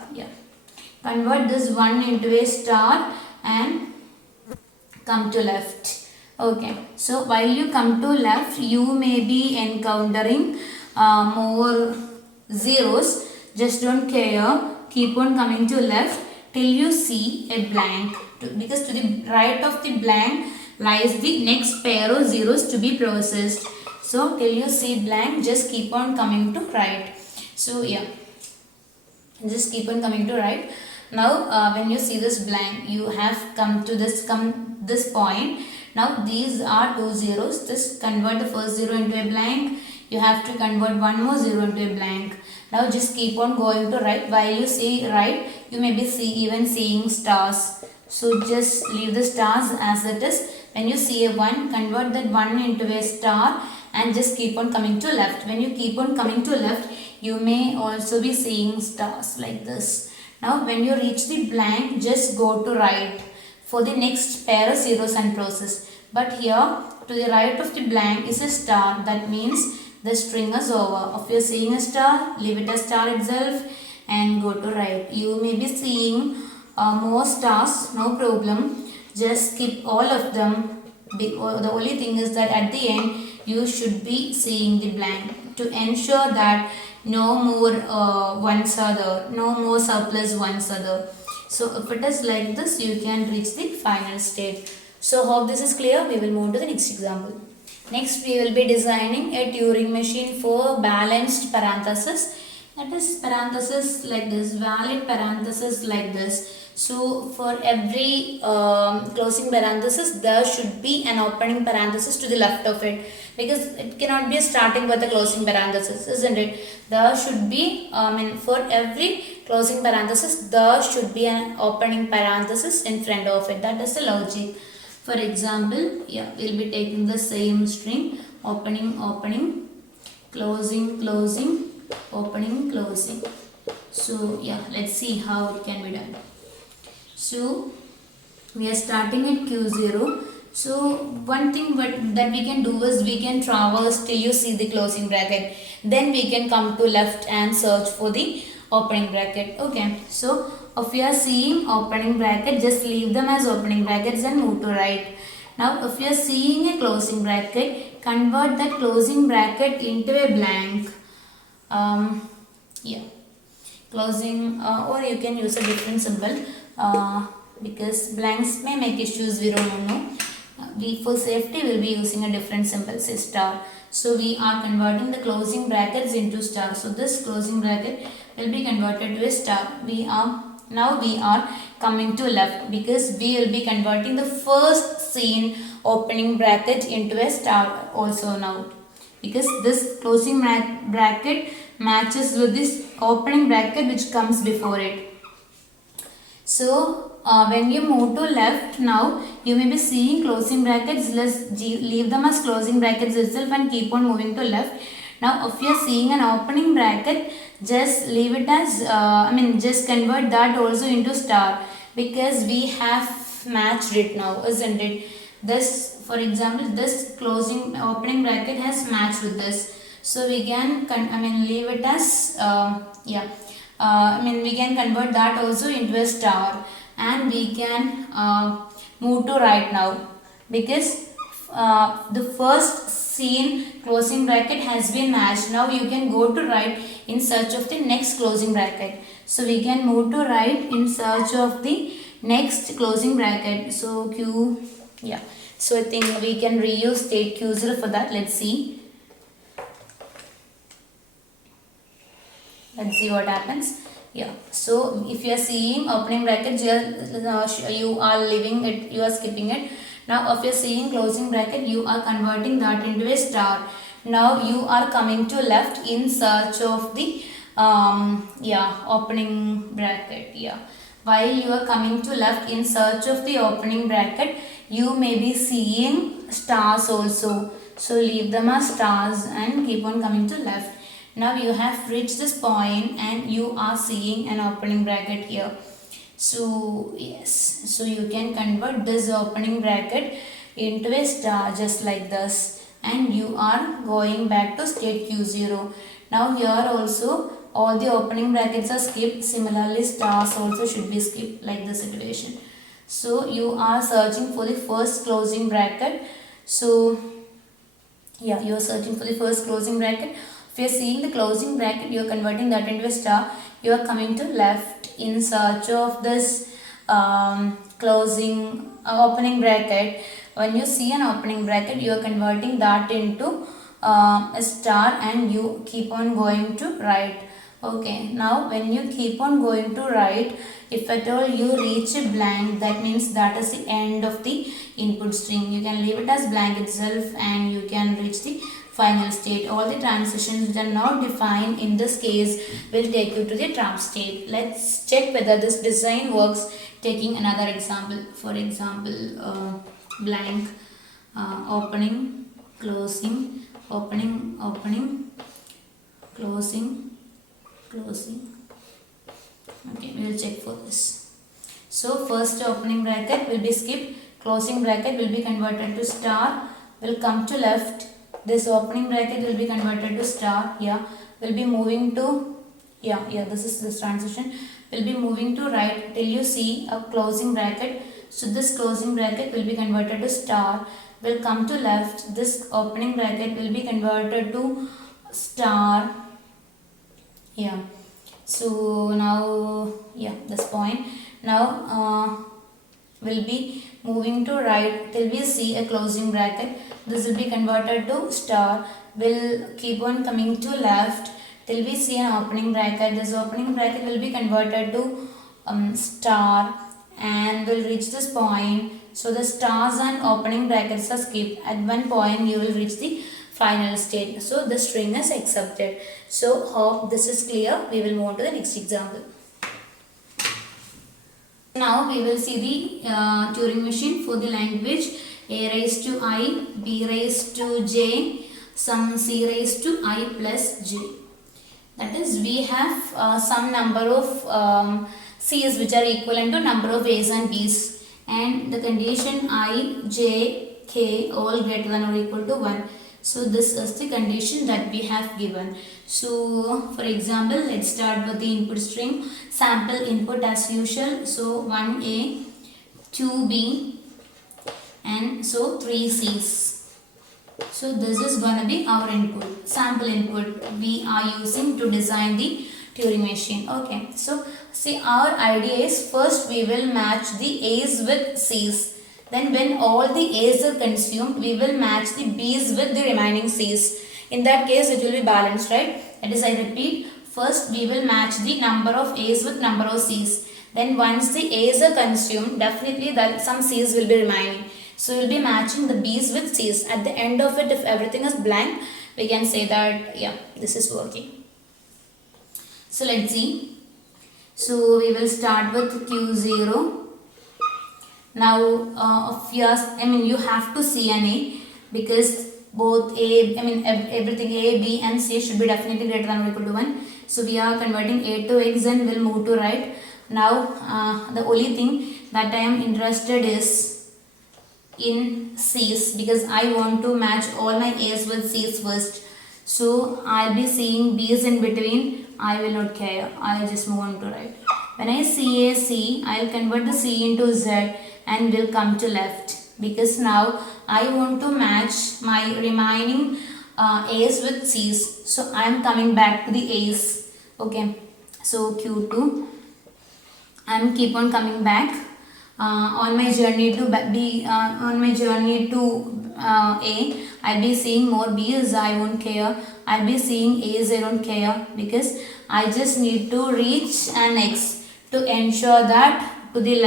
Convert this 1 into a star and come to left. Okay. So while you come to left, you may be encountering more zeros. Just don't care. Keep on coming to left till you see a blank. Because to the right of the blank lies the next pair of zeros to be processed. So till you see blank, just keep on coming to right. So just keep on coming to right. Now when you see this blank, you have come to this point. Now these are 2 zeros. Just convert the first 0 into a blank. You have to convert 1 more 0 into a blank. Now just keep on going to right. While you see right, you may be even seeing stars. So just leave the stars as it is. When you see a 1, convert that 1 into a star and just keep on coming to left. When you keep on coming to left, you may also be seeing stars like this. Now when you reach the blank, just go to right for the next pair of zeros and process. But here to the right of the blank is a star. That means the string is over. If you are seeing a star, leave it as star itself and go to right. You may be seeing more stars, no problem. Just skip all of them. The only thing is that at the end you should be seeing the blank to ensure that no more ones are there, no more surplus ones are there. So if it is like this, you can reach the final state. So hope this is clear. We will move to the next example. Next we will be designing a Turing machine for balanced parenthesis. That is parenthesis like this, valid parenthesis like this. So for every closing parenthesis, there should be an opening parenthesis to the left of it, because it cannot be starting with a closing parenthesis, isn't it? There should be, for every closing parenthesis, there should be an opening parenthesis in front of it. That is the logic. For example, we'll be taking the same string, opening, opening, closing, closing, opening, closing. So let's see how it can be done. So we are starting at Q0. So one thing that we can do is we can traverse till you see the closing bracket. Then we can come to left and search for the opening bracket. Okay. So if we are seeing opening bracket, just leave them as opening brackets and move to right. Now if you are seeing a closing bracket, convert that closing bracket into a blank. Closing, or you can use a different symbol. Because blanks may make issues, we don't know. We for safety will be using a different symbol, say star. So we are converting the closing brackets into star. So this closing bracket will be converted to a star. Now we are coming to left, because we will be converting the first seen opening bracket into a star also now, because this closing bracket matches with this opening bracket which comes before it. So when you move to left, now you may be seeing closing brackets. Let's leave them as closing brackets itself and keep on moving to left Now if you are seeing an opening bracket, just leave it as just convert that also into star, because we have matched it now, isn't it? This, for example, this closing opening bracket has matched with this, so we can leave it as we can convert that also into a star, and we can move to right now, because the first seen closing bracket has been matched. Now you can go to right in search of the next closing bracket. So we can move to right in search of the next closing bracket. So Q, yeah. So I think we can reuse state Q0 for that. Let's see. Let's see what happens. Yeah. So if you are seeing opening bracket, you are leaving it, you are skipping it. Now if you are seeing closing bracket, you are converting that into a star. Now you are coming to left in search of the opening bracket. Yeah. While you are coming to left in search of the opening bracket, you may be seeing stars also. So leave them as stars and keep on coming to left. Now you have reached this point and you are seeing an opening bracket here. So yes, so you can convert this opening bracket into a star just like this, and you are going back to state Q0. Now here also all the opening brackets are skipped. Similarly, stars also should be skipped like the situation. So you are searching for the first closing bracket. So yeah, you are searching for the first closing bracket. If you are seeing the closing bracket, you are converting that into a star. You are coming to left in search of this closing opening bracket. When you see an opening bracket, you are converting that into a star, and you keep on going to right. Okay, now when you keep on going to right, if at all you reach a blank, that means that is the end of the input string. You can leave it as blank itself and you can reach the final state. All the transitions which are not defined in this case will take you to the trap state. Let's check whether this design works taking another example. For example, blank, opening, closing, opening, opening, closing, closing. Okay, we will check for this. So first opening bracket will be skipped, closing bracket will be converted to star, will come to left. This opening bracket will be converted to star. Yeah, will be moving to this is this transition. Will be moving to right till you see a closing bracket. So this closing bracket will be converted to star. Will come to left. This opening bracket will be converted to star. Yeah. So now this point. Now will be moving to right till we see a closing bracket. This will be converted to star. Will keep on coming to left till we see an opening bracket. This opening bracket will be converted to star and will reach this point. So the stars and opening brackets are skipped. At one point you will reach the final state. So the string is accepted. So hope this is clear. We will move on to the next example. Now we will see the Turing machine for the language a raised to I, b raised to j, some c raised to I plus j. That is, we have some number of c's which are equivalent to number of a's and b's, and the condition I, j, k all greater than or equal to 1. So this is the condition that we have given. So for example, let's start with the input string. Sample input as usual. So 1a, 2b, and so 3 c's. So this is gonna be our input, sample input we are using to design the Turing machine. Okay, so see, our idea is first we will match the a's with c's. Then when all the a's are consumed, we will match the b's with the remaining c's. In that case, it will be balanced, right? That is, I repeat, first we will match the number of a's with number of c's. Then once the a's are consumed, definitely that some c's will be remaining. So we will be matching the b's with c's. At the end of it, if everything is blank, we can say that, yeah, this is working. So let's see. So we will start with Q0. Now, you have to see an A, because both everything A, B and C should be definitely greater than or equal to 1. So we are converting A to X and will move to right. Now the only thing that I am interested is in C's, because I want to match all my A's with C's first. So I'll be seeing B's in between. I will not care. I'll just move on to right. When I see a C, I'll convert the C into Z and will come to left, because now I want to match my remaining A's with C's. So I am coming back to the A's. Okay. So Q2. I'm keep on coming back. On my journey to B, on my journey to A, I'll be seeing more B's. I won't care. I'll be seeing A's. I don't care, because I just need to reach an X to ensure that to the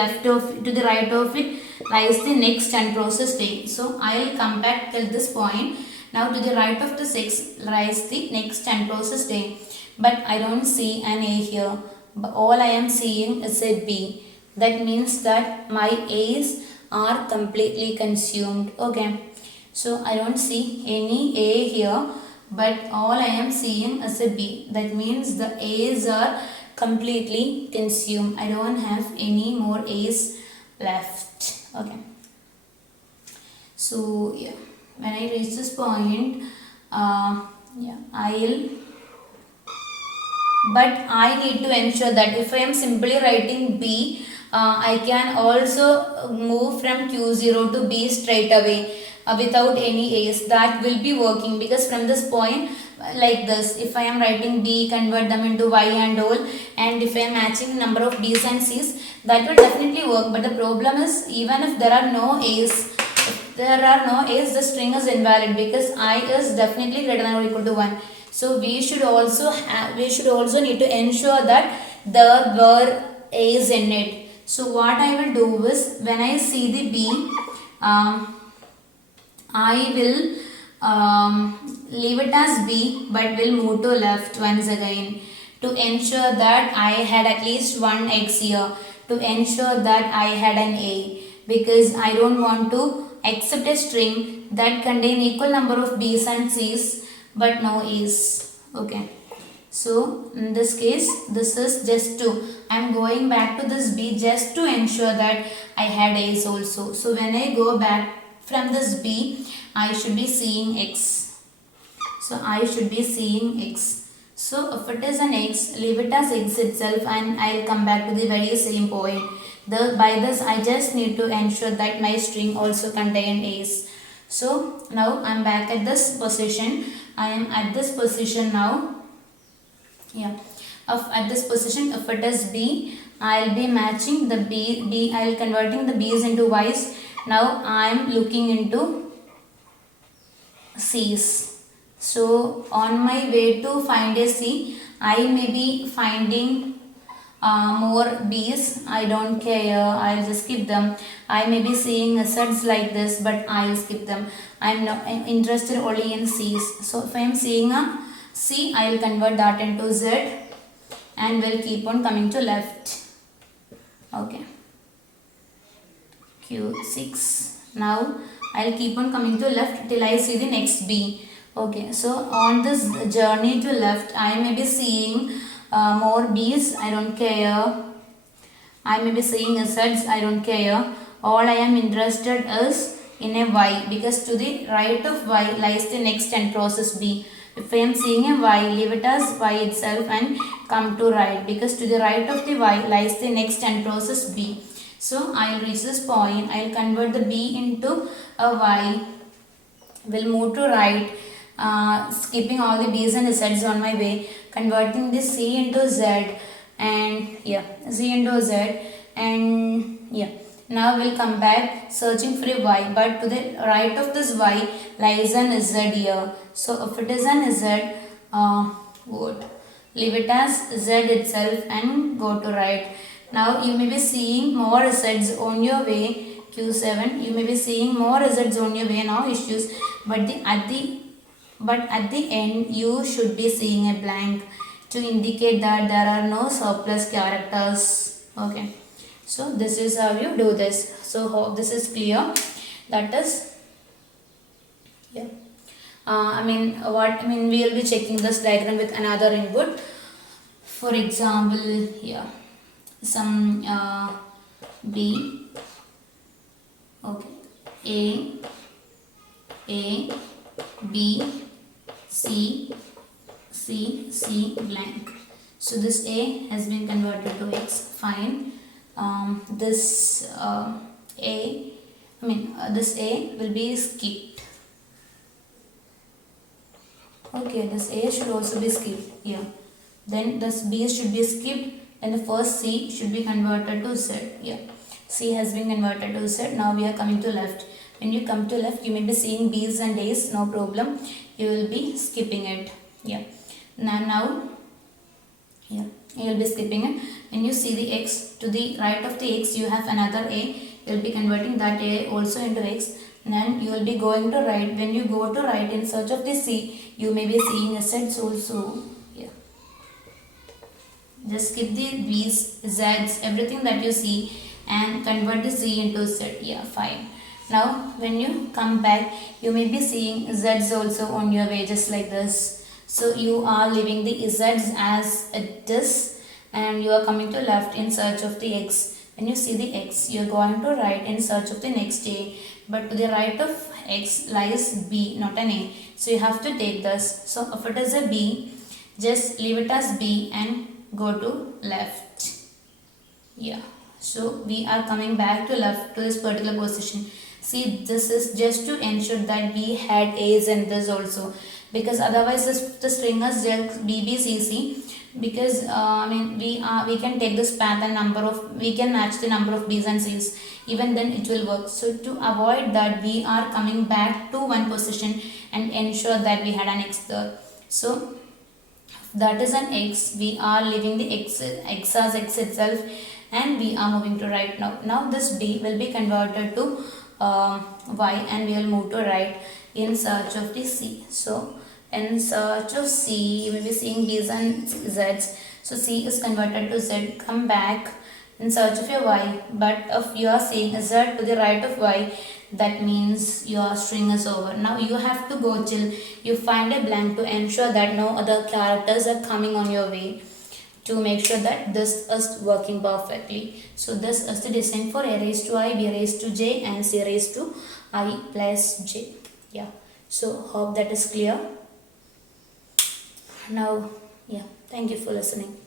right of it lies the next unprocessed A. So I'll come back till this point. Now to the right of the 6 lies the next unprocessed A, but I don't see an A here. But all I am seeing is a B. That means that my A's are completely consumed. Okay, so I don't see any A here, but all I am seeing is a B. That means the A's are completely consumed. I don't have any more A's left. Okay, so yeah, when I reach this point, but I need to ensure that if I am simply writing B, I can also move from Q0 to B straight away without any A's. That will be working, because from this point like this, if I am writing B, convert them into Y and all, and if I am matching number of B's and C's, that will definitely work. But the problem is, even if there are no A's, the string is invalid, because I is definitely greater than or equal to 1. So we should also need to ensure that there were A's in it. So what I will do is, when I see the B, I will leave it as B, but will move to left once again to ensure that I had at least one X here, to ensure that I had an A, because I don't want to accept a string that contain equal number of B's and C's but no A's. Okay, so in this case, this is just 2. I am going back to this B just to ensure that I had A's also. So when I go back from this B, I should be seeing X. So I should be seeing X. So if it is an X, leave it as X itself, and I will come back to the very same point. By this, I just need to ensure that my string also contains A's. So now I am back at this position. I am at this position now. Yeah. At this position, if it is B, I will be matching the I will converting the B's into Y's. Now I am looking into C's. So on my way to find a C, I may be finding more B's. I don't care. I'll just skip them. I may be seeing Z's like this, but I'll skip them. I'm interested only in C's. So if I'm seeing a C, I'll convert that into Z and will keep on coming to left. Okay. Q6. Now I'll keep on coming to left till I see the next B. Okay. So on this journey to left, I may be seeing more B's. I don't care. I may be seeing Z's. I don't care. All I am interested is in a Y, because to the right of Y lies the next unprocessed B. If I am seeing a Y, leave it as Y itself and come to right, because to the right of the Y lies the next unprocessed B. So I will reach this point. I will convert the B into a Y. Will move to right, skipping all the B's and Z's on my way, converting this C into Z, and Z into Z, and now we'll come back searching for a Y, but to the right of this Y lies an Z here. So if it is an Z, leave it as Z itself and go to right. Now you may be seeing more Z's on your way. Q7, you may be seeing more Z's on your way, no issues, but at the end you should be seeing a blank to indicate that there are no surplus characters. Okay, so this is how you do this. So hope this is clear. That is we will be checking this diagram with another input. For example, yeah, some B, okay, A, B, C, C blank. So this A has been converted to X, fine. This this A will be skipped. Okay, this A should also be skipped. Yeah. Then this B should be skipped and the first C should be converted to Z. Yeah. C has been converted to Z. Now we are coming to left. When you come to left, you may be seeing B's and A's, no problem. You will be skipping it. Yeah. Now yeah, you will be skipping it. When you see the X, to the right of the X, you have another A. You will be converting that A also into X. Then you will be going to right. When you go to right in search of the C, you may be seeing Z also. Yeah. Just skip the V's, Z's, everything that you see and convert the C into Z. Yeah, fine. Now when you come back, you may be seeing Z's also on your way, just like this. So you are leaving the Z's as it is and you are coming to left in search of the X. When you see the X, you are going to right in search of the next A. But to the right of X lies B, not an A. So you have to take this. So if it is a B, just leave it as B and go to left. Yeah. So we are coming back to left to this particular position. See, this is just to ensure that we had A's in this also, because otherwise the string is just BBCC, because we can take this path and we can match the number of B's and C's, even then it will work. So to avoid that, we are coming back to one position and ensure that we had an X there. So that is an X, we are leaving the X as X itself and we are moving to right now. Now this D will be converted to Y and we will move to right in search of the C. So in search of C, you may be seeing B's and Z's. So C is converted to Z. Come back in search of your Y. But if you are seeing Z to the right of Y, that means your string is over. Now you have to go till you find a blank to ensure that no other characters are coming on your way, to make sure that this is working perfectly. So this is the design for A raised to I, B raised to J and C raised to I plus J. Yeah. So hope that is clear. Now, yeah, thank you for listening.